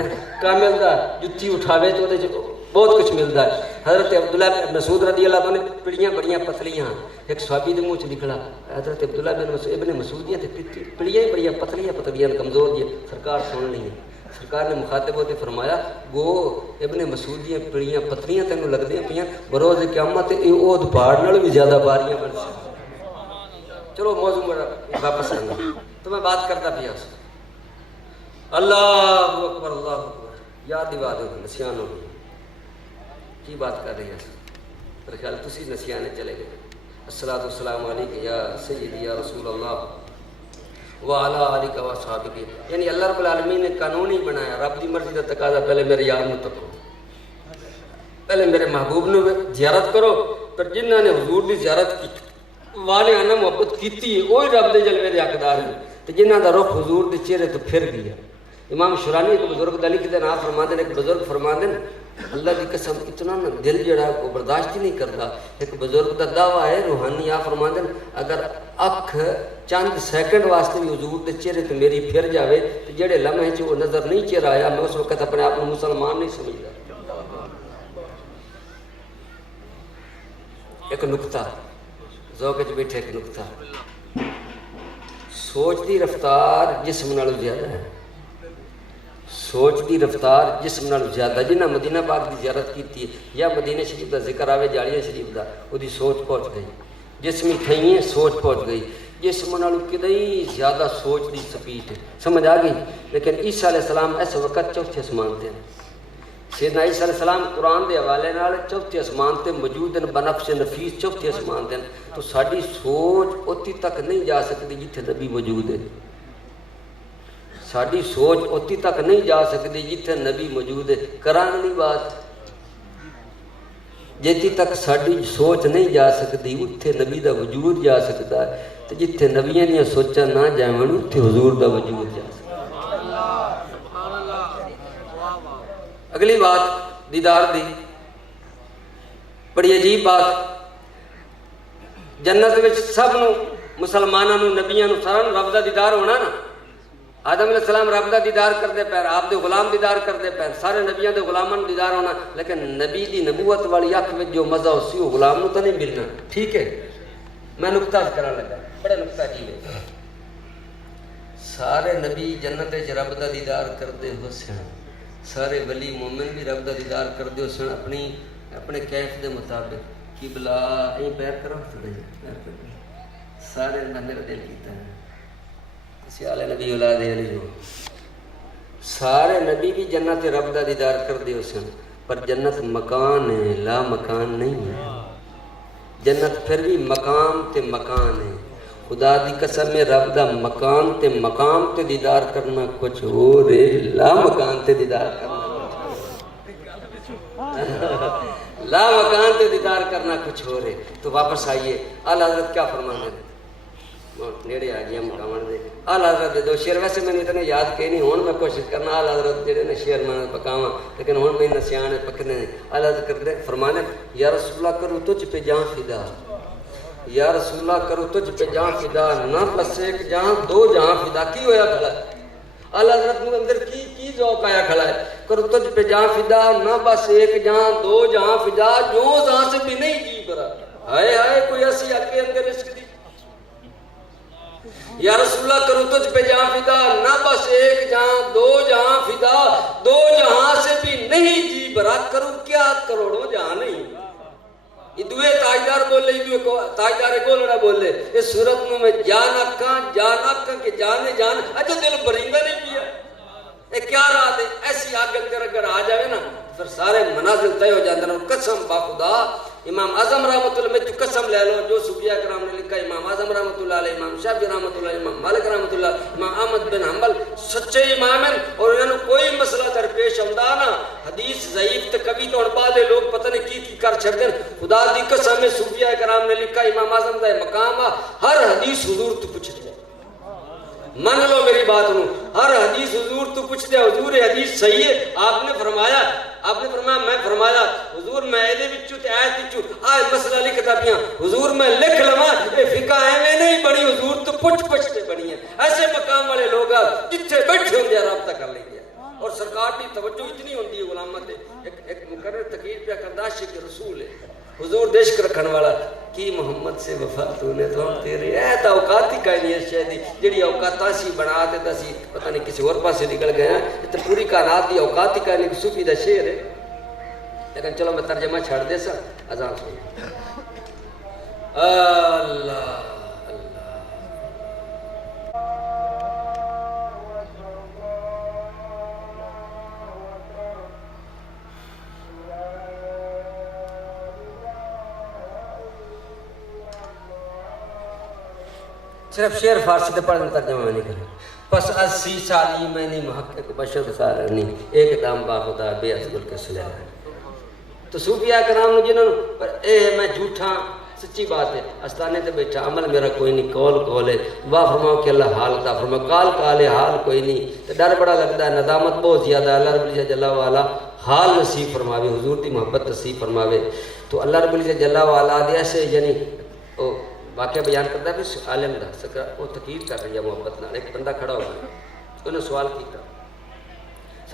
کامل دا جتی اٹھاوے تو دے بہت کچھ ملتا ہے حضرت عبداللہ بن مسعود رضی اللہ عنہ پڑیاں بڑیاں پتلیاں ایک صحابی دے منہ چ نکلا حضرت عبداللہ ابن مسعود دیاں تے پڑیاں بڑیاں پتلیاں کمزور دیاں سرکار سن لی سرکار نے مخاطب ہوتے فرمایا گو ابن مسعود دیاں پڑیاں پتلیاں تینوں لگدیاں پیاں بروز قیامت اے اود پہاڑ نال بھی زیادہ باریاں بن سکدیاں چلو موضوع میرا واپس آنا تو میں بات کرتا پیا اللہ اکبر یاد دوا دو نسیان ہو گئی کی بات کر رہی ہے میرے خیال تسی نسیانے چلے گئے الصلاۃ والسلام علیک یا سیدی یا رسول اللہ وعلی آلک و صحابہ یعنی اللہ رب العالمین نے قانون ہی بنایا رب دی مرضی کا تقاضا پہلے میرے یار نو تکو پہلے میرے محبوب نو زیارت کرو پر جنہاں نے حضور دی زیارت کی والے محبت کیتی ہے وہی رب دے جلوے دے حقدار ہیں تے جنہاں دا رخ حضور دے چہرے تو پھر گیا امام شرانی ایک بزرگ دا لکھدے ہیں آپ فرماندے ایک بزرگ فرماندے اللہ کی قسم اتنا نا دل جڑا کو برداشت ہی نہیں کرتا ایک بزرگ کا دعویٰ ہے روحانی آپ فرماندے اگر اکھ چند سیکنڈ واسطے بھی حضور دے چہرے تو میری پھر جاوے تو جڑے لمحے چ وہ نظر نہیں چہرہ آیا میں اس وقت اپنے آپ کو مسلمان نہیں سمجھتا ایک نقطہ ذوق وچ بیٹھے ایک نقطہ سوچ دی رفتار جسم نالوں زیادہ ہے سوچ دی رفتار جسم نال زیادہ. جنہیں مدینہ پاک دی زیارت کی یا مدینہ شریف دا ذکر آوے جاڑیہ شریف دا وہ دی سوچ پہنچ گئی. جسمی تھئییں سوچ پہنچ گئی. جسم نالوں کدئی زیادہ سوچ دی سپیٹ ہے. سمجھ آ گئی. لیکن عیسیٰ علیہ السلام اس وقت چوتھے اسمان تے ہیں. سیدنا عیسیٰ علیہ السلام قرآن دے حوالے نال چوتھے اسمان تے موجود ہیں بنفس نفیس چوتھے اسمان تے. تو ساری سوچ اتی تک نہیں جا سکتی جتھے نبی موجود ہے. ساری سوچ اتی تک نہیں جا سکتی جتھے نبی موجود ہے. کران نہیں بات جتی تک ساری سوچ نہیں جا سکتی اتھے نبی دا وجود جا سکتا ہے. تو جتھے نبیاں دیا سوچاں نہ جائیں اتھے حضور دا وجود جا سکتا. اگلی بات دیدار دی بڑی عجیب بات. جنت وچ سب نو مسلمانوں نو نبیاں نو سارا رب دا دیدار ہونا نا. آدم علیہ السلام رب دا دیدار کرتے پیر, آپ دے غلام دیدار کرتے پیر, سارے نبیاں دے غلاماں نو دیدار ہونا. لیکن نبی دی نبوت والی اکھ وچ جو مزہ ہو سی وہ غلام نو تو نہیں ملنا. ٹھیک ہے, میں نقطہ کرا لگا, بڑا نقطہ جی ہے. سارے نبی جنت وچ رب دا دیدار کرتے ہو سن, سارے ولی مومن بھی رب دا دیدار کرتے ہو سن اپنے کیف دے مطابق. کی بلا این پیر کرو سارے میرا دل کیتا ہے سیال نبی اولاد علی جو سارے نبی بھی جنت رب دا دیدار کرتے ہو سن. پر جنت مکان ہے, لا مکان نہیں ہے. جنت پھر بھی مقام تے مکان ہے. خدا دی قسم میں رب دا مکان تے مقام تے دیدار کرنا کچھ اور ہے, لا مکان تے دیدار کرنا لا مکان تے دیدار کرنا کچھ اور ہے. تو واپس آئیے, اعلیٰ حضرت کیا فرمانے ہیں. نیڑے آ گیا مقامن دے. اعلیٰ حضرت دے دو شعر ویسے میں نے اتنے یاد کہ نہیں, ہوں میں کوشش کرنا اعلیٰ حضرت جڑے نے شعر میں پکاواں, لیکن ہوں میں نسیان پکنے ہیں. اعلیٰ حضرت کرتے فرمانے یا رسول اللہ کرو تجھ پہ جان فدا, یا رسول اللہ کرو تجھ پہ جان فدا, نہ بس ایک جان دو جہاں فدا. کی ہویا کھڑا ہے اعلیٰ حضرت کے اندر کی ذوق آیا کھڑا ہے. کرو تجھ پہ جان فدا, نہ بس ایک جان دو جہاں فدا, جو جہاں سے بھی نہیں جی برا. ہائے ہائے کوئی ایسی اکے اندر عشق دی. یا رسول اللہ کرو تجھ پہ جان فدا, نہ بس ایک جان دو جہاں فدا, دو جہاں سے بھی نہیں جی برا. کرو کیا کروڑوں جہاں نہیں. ادوے تاجدار بولے, ادوے تاجدار گولڑا بولے. اس صورت میں جان اکاں کہ جانے جان. اچھا دل بریندہ نہیں پیا, اے کیا رات ہے. ایسی آگ اگر آ جائے نا پھر سارے منازل طے ہو جاتے ہیں. قسم با خدا امام اعظم رحمۃ اللہ میں قسم لے لو جو صوفیہ کرام نے لکھا, امام اعظم رحمۃ اللہ علیہ, امام شافعی رحمۃ اللہ علیہ, امام مالک رحمۃ اللہ, امام احمد بن حنبل سچے امام ہیں. اور انہوں نے کوئی مسئلہ درپیش آمدا نا حدیث ضعیف تے کبھی تو بعد لوگ پتہ نہیں کی کر چھڑ دین. خدا دی قسم ہے صوفیہ کرام نے لکھا امام اعظم دا مقام ہر حدیث حضور تو پوچھ دے. مان لو میری بات نو, ہر حدیث حضور تو پوچھ دے حضور حدیث صحیح ہے. آپ نے فرمایا میں فرمایا حضور میں ایدے وچوں تے آیت وچوں آئے مسئلہ لکھتا پیاں حضور میں لکھ لواں. اے فقہ ایویں نہیں بنی, حضور تو پوچھ تے بنی ہے. ایسے مقام والے لوگ جتھے بیٹھے ہوندے رابطہ کر لیں. اور سرکار کی توجہ اتنی ہوندی ہے غلامت. ایک مقرر تقریر پہ کردا عاشق رسول ہے, حضور دشک رکھن والا. کی محمد سے وفا تو نے تو ہم تیرے اے تا اوقات ہی کہیں نہیں شہدی جڑی اوقاتاں سی بنا دیتا سی پتہ نہیں کسی اور پاسے نکل گیا. یہ تو پوری کائنات دی اوقات ہی کہیں نہیں. صوفی دا شعر ہے, لیکن چلو میں ترجمہ چھڑ دے سا. اذان سن اللہ صرف شعر فارسی تے پڑھنے ترجمہ میں نہیں کرے. پس 80 سالی میں نہیں محقق بشر سارا نہیں, ایک دام با خدا بے ازگل کے سلیح. تو صوفیہ کرام نے جنہوں پر اے میں جھوٹا سچی بات ہے استانے تے بیٹھا عمل میرا کوئی نہیں کول ہے. واہ فرماؤ کہ اللہ حال تا فرماؤ کال ہے حال کوئی نہیں. تو ڈر بڑا لگتا ہے, ندامت بہت زیادہ. اللہ رب العزت جل والا حال نصیب فرماوے, حضور دی محبت نصیب فرماوے. تو اللہ رب العزت جل والا دے ایسے یعنی واقعہ بیان کرتا ہے کہ عالم دا سکرا وہ تقریر کر رہی ہے محبت نال. ایک بندہ کھڑا ہو گیا, انہوں نے سوال کیا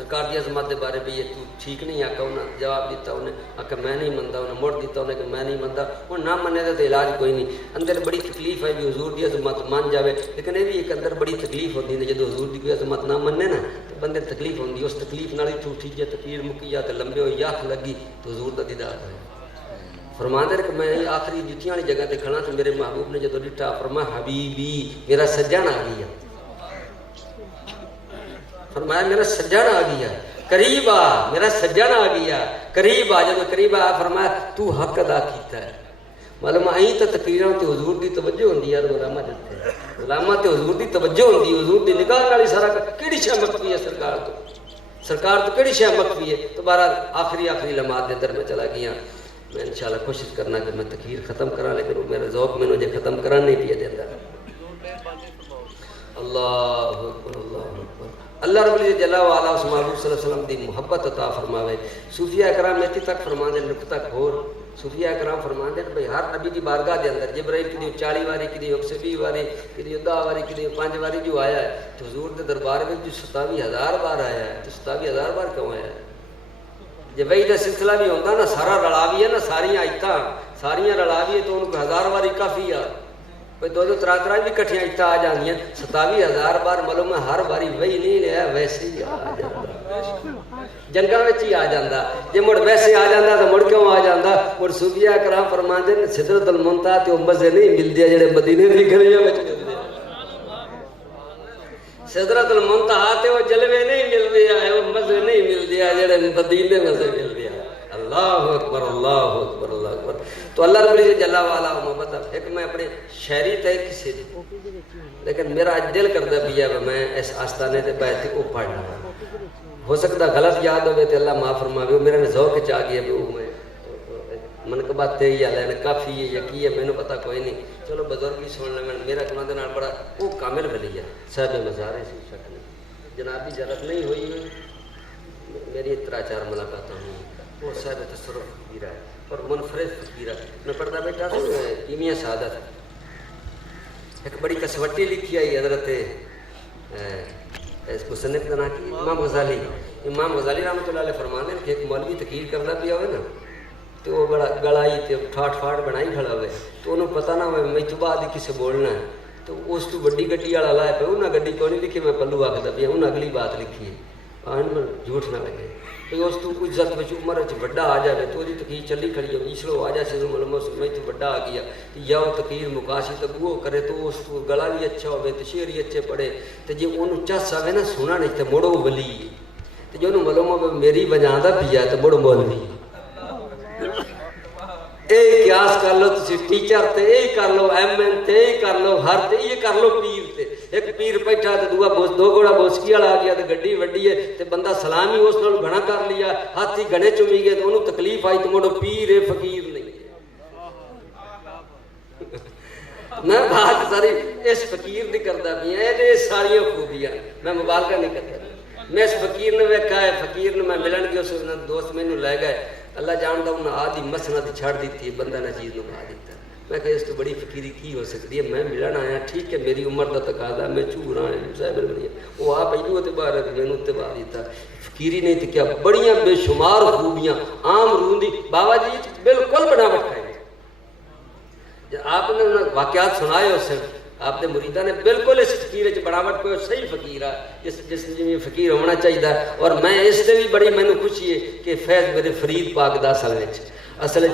سرکار دی عظمت دے بارے بھی یہ تو ٹھیک نہیں آکا انہیں جواب دیتا، انہیں آکا میں نہیں منتا، انہیں مڑ دیتا انہیں کہ میں نہیں منتا، وہ نہ مننے دے تو علاج کوئی نہیں۔ اندر بڑی تکلیف ہے بھی حضور دی عظمت مان جاوے، لیکن یہ بھی ایک اندر بڑی تکلیف ہوتی ہے جب حضور دی کوئی عظمت نہ مننے نا تو بندے تکلیف ہوتی ہے، اس تکلیف نال ہی ٹوٹی جائے تقریر مکی یا تو لمبے ہوئی یاخ لگی تو حضور دا دیدار ہے۔ فرماندے کہ میں آخری جتیاں والی جگہ تے کھڑا تو میرے محبوب نے جدو ڈٹا فرمایا حبیبی میرا سجن آ گیا، فرمایا میرا سجن آ گیا، قریب آ میرا سجن آ گیا، قریب آ، جب قریب آ فرمایا تو حق ادا کیتا ہے۔ معلوم آئیں تو تقریراں تے حضور دی توجہ ہوندی ہے، علامہ جتے علامہ تے حضور دی توجہ ہوندی، حضور دی نگاہ نال ہی سارا کیڑی شے مخفی ہے سرکار تو کیڑی شے مخفی ہے۔ تو بہرحال آخری لمحات دے اندر میں چلا گیا، میں انشاءاللہ کوشش کرنا کہ میں تقریر ختم کرا، لیکن وہ میرا ذوق میں مجھے ختم کرا نہیں پیا دیتا۔ اللہ اکبر اللہ اکبر۔ اللہ رب العزت جل وعلا اس محبوب صلی اللہ علیہ وسلم دی محبت عطا فرماوے۔ صوفیاء کرام ایتھے تک فرماندے نقطہ کھور، صوفیاء کرام فرماندے کہ بھئی ہر نبی دی بارگاہ دے اندر جبرائیل کدی 40 واری کدی 120 واری کدی 10 واری کدی 5 واری جو آیا ہے تو حضور دے دربار میں جو 27,000 بار آیا ہے، تو 27,000 بار کیوں آیا ہے؟ جب وہی دا سلسلہ بھی ہوتا نا سارا رلاوی ہے نا، ساریاں آیتاں ساریاں رلاوی ہے تو ان کو 1000 باری کافی ہے، کوئی 2-2 3-3 بھی کٹھیاں آیتاں آ جاندی ہیں۔ 27,000 بار معلوم ہے ہر باری وہی نہیں لیا ویسے ہی آ جاتا، جنگاں وچ ہی آ جاتا، جے مڑ ویسے آ جاتا تو مڑ کیوں آ جاتا؟ مڑ صوفیاء کرام فرماندے نے سدرۃ المنتہا تے مزے نہیں ملدے جڑے مدینے دی گلیاں وچ ملدے، سدرۃ المنتہا تے وہ جلوے نہیں ملدے آئے، وہ مزے نہیں ملدے آئے جڑے مدینے مزے ملدے آئے۔ اللہ اکبر اللہ اکبر اللہ اکبر۔ تو اللہ رب العزت جل وعلا محبت ایک میں اپنے شاعری تے کسے دی، لیکن میرا اج دل کردا پیا میں اس آستانے تے بیٹھ کے او پڑھ لواں، ہو سکتا غلط یاد ہوئے تو اللہ معاف فرماوے، وہ میرے ذوق چ آ گیا بھی وہ میں منقبات تے ہی لین کافی ہے یا کی ہے مینوں پتہ کوئی نہیں، چلو بزرگ ہی سن لیں، میرا کہنا دے نال بڑا وہ کامل ولی ہے صاحب مزار ہے، شک نہیں جناب کی ضرورت نہیں ہوئی، میری 3-4 ملاقاتیں ہوئی، وہ صاحب تصرف فقیر ہے اور منفرد فقیر ہے۔ میں پڑھتا بیٹھا تھا کیمیا سعادت، ایک بڑی کسوٹی لکھی آئی حضرت اس مصنف کا نام کی امام غزالی رحمۃ اللہ علیہ فرمانے کہ ایک مولوی تقریر کرنا پیا ہوئے نا تو وہ بڑا گڑائی تے ٹھاٹ پھاٹ بنائی کھڑا ہوئے تو انہوں پتہ نہ ہوئے میں تو بعد کسے بولنا ہے، تو اس تو بڑی گڈی والا لائے پہ انہیں گڈی کو نہیں لکھی، میں پلو آخر پیا انہیں اگلی بات لکھی ہے، میں جھوٹ نہ لگے بھئی اس تو کچھ عزت میں عمر وڈا آ جائے تو وہ تقریر چلی کھڑی ہو اسلو آ جائے سے معلوم میں تو وڈا آ گیا یا وہ تقریر مکاسی تو وہ کرے تو اس کو گلا بھی اچھا ہوئے تو شعر ہی اچھے پڑھے تو جی انہوں چس آئے نا سونا نہیں تو مڑو ولی تو جو انہوں معلوم میری بجاندہ پیا تو مڑو مولوی اے قیاس کر لو تسی ٹیچر تے اے کر لو ایم این تے اے کر لو ہر تے یہ کر لو پیر تے ایک پیر بیٹھا تے دو گھوڑا بوسکی والا آ گیا تے گڈی وڈی ہے تے بندہ سلام ہی اس نال گھنا کر لیا ہاتھ ہی گھنے چومی گئے تو انہوں تکلیف آئی تو مڑو پیر ہے فقیر نہیں میں بات ساری اس فقیر دی کردا پیا اے ساریاں خوبیاں میں مبالغہ نہیں کرتا میں اس فقیر نے ویکھا ہے فقیر نے میں ملن گیا اس دوست مینوں لے گئے اللہ جاندا انہاں آدھی مسند چھڑ دیتی ہے بندہ نے چیز نبھا دیتا میں کہ اس تو بڑی فقیری کی ہو سکتی ہے میں ملن آیا ٹھیک ہے میری عمر دا تقاضا میں چور آیا صاحب بنیا وہ آپ ایو تے باہر مینوں تبا دیتا فقیری نہیں تے کیا بڑیاں بے شمار خوبیاں عام روندی بابا جی بالکل بناوٹ ہے آپ نے واقعات سنائے اس سے آپ نے مریدہ نے بالکل اس فقیر بناوٹ کو صحیح فقیر ہے جس میں فقیر ہونا چاہیے اور میں اس سے بھی بڑی مینوں خوشی ہے کہ فیض میرے فرید پاک دا اصل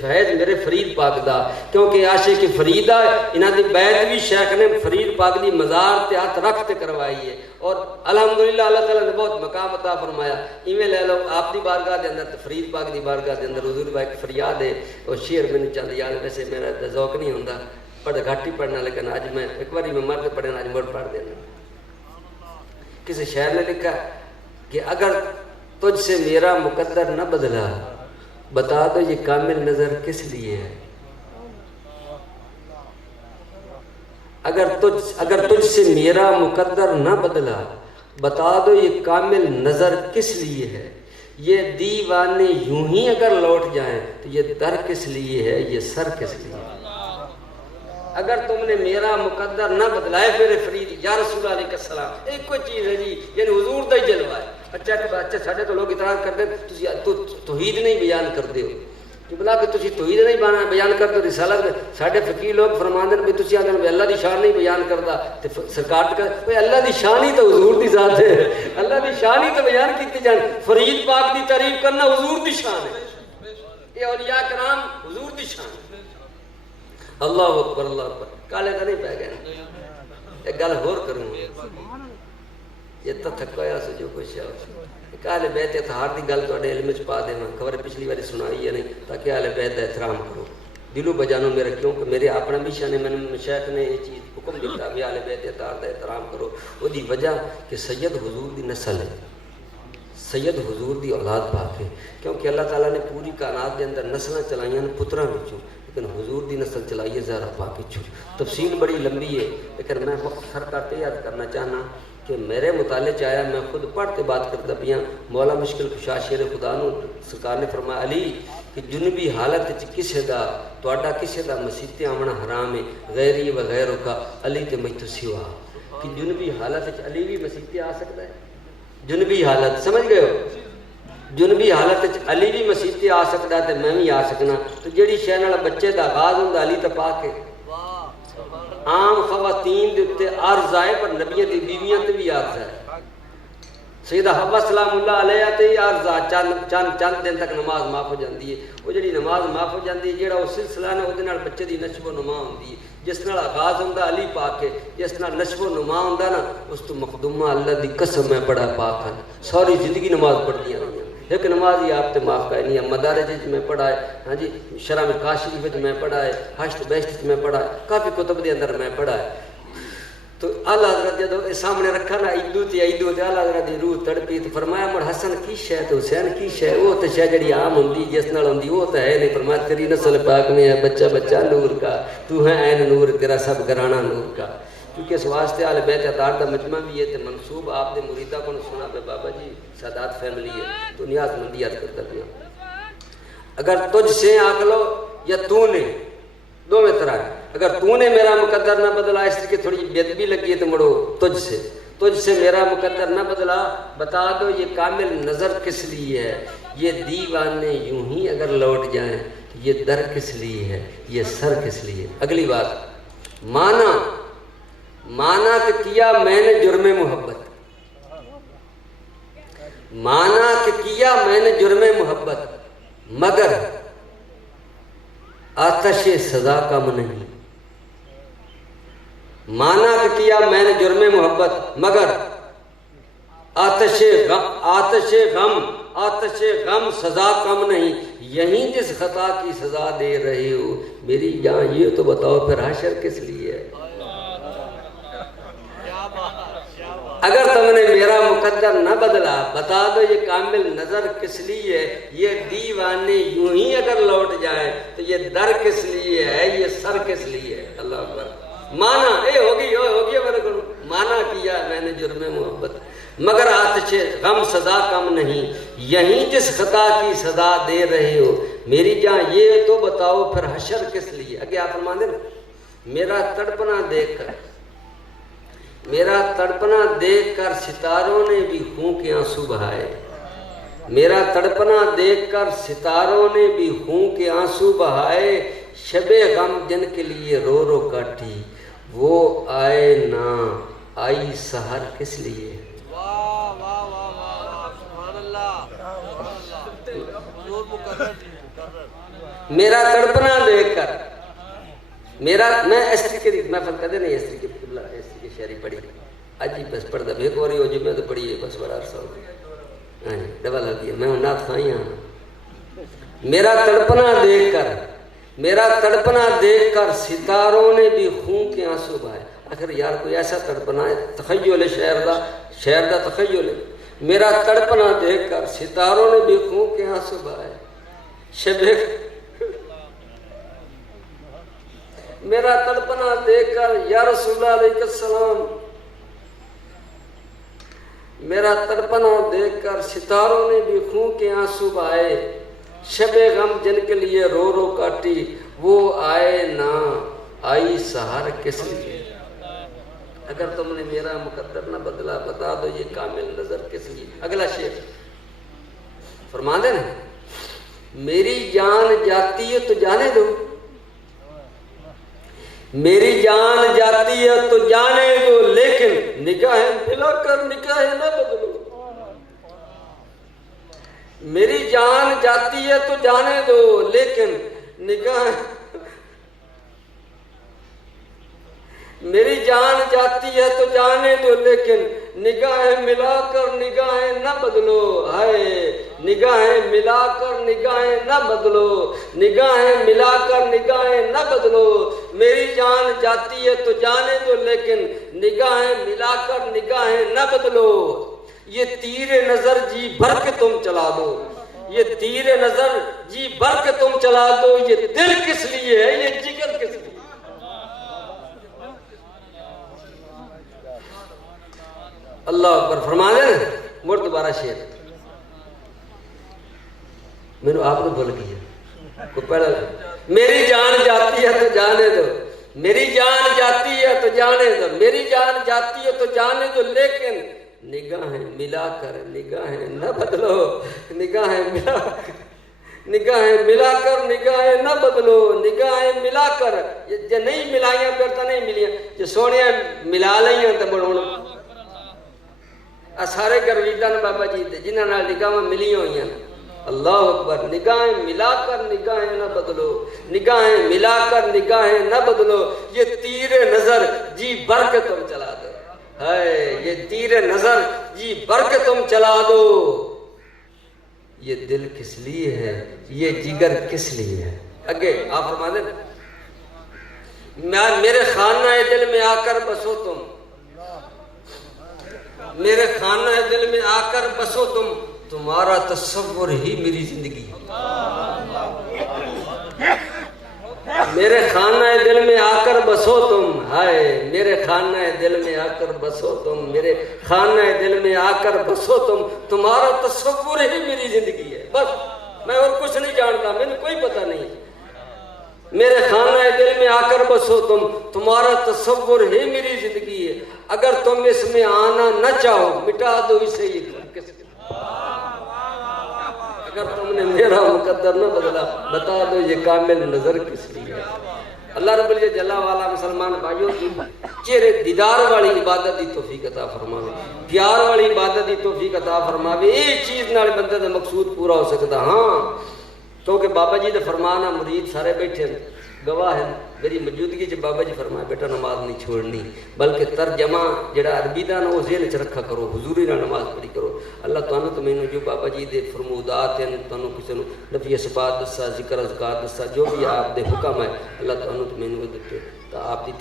فیض میرے فرید پاک دا کیونکہ عاشق فریدہ انہاں دی بیعت بھی شیخ نے فرید پاک دی مزار تے ہاتھ رکھ تے کروائی ہے اور الحمدللہ اللہ تعالیٰ نے بہت مقام عطا فرمایا ایویں لے لو آپ دی بارگاہ دے اندر فرید پاک دی بارگاہ دے اندر حضور با ایک فریاد ہے اور شعر مینوں چند یاد ویسے میرا ذوق نہیں ہوندا پڑھ گھٹ ہی پڑھنا لیکن آج میں ایک باری میں مرد پڑھنا آج مڑ پڑھ دینا کسی شاعر نے لکھا کہ اگر تجھ سے میرا مقدر نہ بدلا بتا دو یہ کامل نظر کس لیے ہے اگر تجھ سے میرا مقدر نہ بدلا بتا دو یہ کامل نظر کس لیے ہے یہ دیوانے یوں ہی اگر لوٹ جائیں تو یہ در کس لیے ہے یہ سر کس لیے ہے اگر تم نے میرا مقدر نہ بدلائے میرے فرید یا رسول علیہ السلام ایک کوئی چیز ہے جی یعنی حضور دا ہی جلوہ ہے اچھا ساڈے تو لوگ اعتراض کرتے تسی توحید نہیں بیان کرتے ہو کہ بلا کہ تسی توحید نہیں بیان کرتے ہو رسالت میں ساڈے فقیہ لوگ فرماندے نے تسی آندے نے اللہ دی شان نہیں بیان کردا تے سرکار کہ اللہ دی شان ہی تو حضور دی ذات ہے اللہ دی شان ہی تو بیان کیتی جان فرید پاک دی تعریف کرنا حضور دی شان ہے یہ اولیاء کرام حضور دی شان ہے اللہ اکبر اللہ اکبر کالے تو نہیں پہ گئے ایک گل ہور کروں یہ تو تھکایا سو جو کچھ ہے اہل بیت اتحاد دی گل تواڈے علم وچ پا دیواں خبر پچھلی باری سنائی ہے نہیں تاکہ اہل بیت دا احترام کرو دلو بجانو میرا کیونکہ میرے اپنا بھی شان میں مشائخ نے یہ چیز حکم دیتا بھی اہل بیت اتحاد دا احترام کرو وہ دی وجہ کہ سید حضور دی نسل ہے سید حضور دی اولاد پاک ہے کیونکہ اللہ تعالیٰ نے پوری کائنات دے اندر نسلاں چلائیاں پتراں وچوں لیکن حضور دی نسل چلائیے زہرا پاک وچوں تفصیل بڑی لمبی ہے لیکن میں مختصر کر کے یاد کرنا چاہنا کہ میرے مطالعے چاہیا میں خود پڑھتے بات کرتا پیاں مولا مشکل کشا شیر خدا نو سرکار نے فرمایا علی کہ جنبی حالت کسے دا تواڈا کسے دا مسیتے آمنا حرام ہے غیری و غیروں کا علی تے میں تو سوا کہ جنبی حالت علی بھی مسیتے آ سکتا ہے جنبی حالت سمجھ گئے ہو جنبی حالت علی بھی مسیتے آ سکتا ہے تے میں بھی آ سکنا تو جیڑی شے نال بچے دا آغاز ہوندا علی تے پاک ہے عام خواتین دیتے عرض آئے پر نبیوں دی بیویاں تے بھی عرض ہے سیدہ حوا سلام اللہ علیہ تے عرض آ چند دن تک نماز معاف ہو جاندی ہے وہ جڑی نماز معاف ہو جاندی ہے جڑا وہ سلسلہ نے وہ بچے دی نشو و نما ہوندی ہے جس نال آغاز ہوندا علی پاک ہے جس نال نشو و نما ہوندا نا اس تو مخدومہ اللہ دی قسم میں بڑا پاک ہے ساری زندگی نماز پڑھدیاں رہیاں ایک نماز ہی آپ تے معاف کرنی ہے مدارج میں پڑھا ہے ہاں جی شرح میں کاش شریف میں پڑھا ہے حشت بیشت میں پڑھا ہے کافی کتب دے اندر میں پڑھا ہے تو اعلیٰ حضرت جدو سامنے رکھا نا ایدو تے اعلیٰ حضرت دی روح تڑپی تو فرمایا مڑ حسن کی شے تو حسین کی شے وہ تو شے جڑی عام ہوندی جس نال ہوندی وہ تو ہے نہیں فرمایا تیری نسل پاک میں ہے بچہ بچہ نور کا تو ہے عین نور تیرا سب گھرانہ نور کا کیونکہ اس واسطے اہل بیت اتحاد دا مجمع بھی ہے تے منصوب آپ دے مریدہ کو سنا پہ بابا جی سادات فیملی ہے تو نیاز مندیات کرتا پیا اگر تجھ سے آنکھ لو یا تو نے دو میں طرح ہے اگر تو نے میرا مقدر نہ بدلا اس لیے تھوڑی بید بھی لگی ہے تو مڑو تجھ سے میرا مقدر نہ بدلا بتا دو یہ کامل نظر کس لیے ہے یہ دیوانے یوں ہی اگر لوٹ جائیں یہ در کس لیے ہے یہ سر کس لیے اگلی بات مانا کہ کیا میں نے جرم محبت مانا کہ کیا میں نے جرم محبت مگر آتش سزا کم نہیں مانا کہ کیا میں نے جرم محبت مگر آتش غم سزا کم نہیں یہیں جس خطا کی سزا دے رہے ہو میری جان یہ تو بتاؤ پھر حشر کس لیے ہے اگر تم نے میرا مقدر نہ بدلا بتا دو یہ کامل نظر کس لیے ہے یہ دیوانے یوں ہی اگر لوٹ جائیں تو یہ در کس لیے ہے یہ سر کس لیے ہے اللہ اکبر مانا ہوگی مانا کیا میں نے جرم محبت مگر آتش غم سزا کم نہیں یہیں جس خطا کی سزا دے رہے ہو میری جان یہ تو بتاؤ پھر حشر کس لیے اگے آپ فرماندے نا میرا تڑپنا دیکھ کر ستاروں نے بھی خون کے آنسو بہائے میرا تڑپنا دیکھ کر ستاروں نے بھی خون کے آنسو بہائے شب غم جن کے لیے رو رو کاٹی وہ آئے نہ آئی سحر کس لیے میرا تڑپنا دیکھ کر میں ایسری کے محفل کدے نہیں ایسری کے شعری پڑھی اج ہی بس پڑھتا ایک باری ہو جمعہ تو پڑھی ہے بس بڑا عرصہ ہو گیا ڈبل ہو گیا میں ہوں نعت خواہی ہوں میرا تڑپنا دیکھ کر ستاروں نے بھی خون کے آنسو بہائے آخر یار کوئی ایسا تڑپنا ہے تخیل شہر دا تخیل ہے میرا تڑپنا دیکھ کر ستاروں نے بھی خون کے آنسو بہائے میرا تڑپنا دیکھ کر یا رسول اللہ علیہ السلام میرا تڑپنا دیکھ کر ستاروں نے بھی خون کے آنسو بہائے شب غم جن کے لیے رو رو کاٹی وہ آئے نہ آئی سحر کس لیے اگر تم نے میرا مقدر نہ بدلا بتا دو یہ کامل نظر کس لیے. اگلا شعر فرما دے نا میری جان جاتی ہے تو جانے دو, میری جان جاتی ہے تو جانے دو, لیکن نگاہیں ملا کر نگاہیں نہ بدلو. میری جان جاتی ہے تو جانے دو لیکن نگاہیں, میری جان جاتی ہے تو جانے دو لیکن نگاہیں ملا کر نگاہیں نہ بدلو. ہائے نگاہیں ملا کر نگاہیں نہ بدلو, نگاہیں ملا کر نگاہیں نہ بدلو. میری جان جاتی ہے تو جانے دو لیکن نگاہیں ملا کر نگاہیں نہ بدلو. یہ تیر نظر جی بھر کے تم چلا دو, یہ تیر نظر جی بھر کے تم چلا دو. یہ دل کس لیے ہے یہ جگر کس لیے. اللہ اکبر. فرما دیں مڑ دوبارہ شعر میں نے آپ نے بول کیا کو پہلا میری جان جاتی ہے تو جانے دو, میری جان جاتی ہے تو جانے دو, میری جان جاتی ہے تو جانے دو لیکن نگاہیں ملا کر نگاہیں نہ بدلو. نگاہیں ملا نگاہیں ملا کر نگاہیں نہ بدلو. نگاہیں ملا کر جو نہیں ملائیاں پھر تو نہیں ملیاں, جو سونے ملا لئیاں تو بڑھونا سارے گرویدان بابا جی دے جنہاں نال نگاہیں ملی ہوئی ہیں. اللہ اکبر. نگاہیں ملا کر نگاہیں نہ بدلو, نگاہیں ملا کر نگاہیں نہ بدلو. یہ تیر نظر جی بھر کے تم چلا دو. ہے یہ تیر نظر جی بھر کے تم چلا دو. یہ دل کس لیے ہے یہ جگر کس لیے ہے. اگے آپ فرما دیں میرے خانہ دل میں آ کر بسو تم, میرے خانہ دل میں آ کر بسو تم, تمہارا تصور ہی میری زندگی. میرے خانہ دل میں آ کر بسو تم, ہائے میرے خانہ دل میں آ کر بسو تم, میرے خانہ دل میں آ کر بسو تم, تمہارا تصور ہی میری زندگی ہے. بس میں اور کچھ نہیں جانتا, میں نے کوئی پتہ نہیں. میرے خانہ دل میں آ کر بسو تم, تمہارا تصور ہی میری زندگی ہے. اگر تم اس میں آنا نہ چاہو مٹا دو اسے یہ کس کے. اگر تم نے میرا مقدر نہ بدلا بتا دو یہ کامل نظر کس لیے ہے. اللہ رب العزت جل والا مسلمان بھائیوں کی چہرے دیدار والی عبادت دی توفیق عطا فرماوے, پیار والی عبادت دی توفیق عطا فرماوے. ایک چیز نال بندے دا مقصود پورا ہو سکتا. ہاں کیونکہ بابا جی دے فرمانا مرید سارے بیٹھے ہیں گواہ ہیں. میری موجودگی چ بابا جی فرمایا بیٹا نماز نہیں چھوڑنی, بلکہ ترجمہ جڑا عربی دا نا وہ ذہن چ رکھا کرو, حضوری نال نماز پڑھی کرو. اللہ تعالیٰ تو مینوں جو بابا جی دے فرمودات ہیں تانوں کسی نوں نفی اثبات دسا, ذکر اذکار دسا, جو بھی آپ دے حکم ہے اللہ تعالیٰ تو مینوں دتے تو آپ دی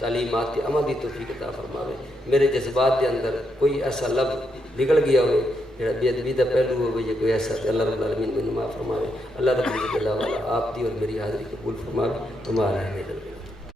تعلیمات کے عمل دی توفیق عطا فرماوے. میرے جذبات دے اندر کوئی ایسا لفظ نکل گیا ہوئے جڑا بے ادبی دا پہلو ہوئے یا کوئی ایسا, اللہ رب العالمین میں معاف فرماوے. اللہ رب العزت جل وعلا آپ دی اور میری حاضری قبول فرماوے. تمہارا ہے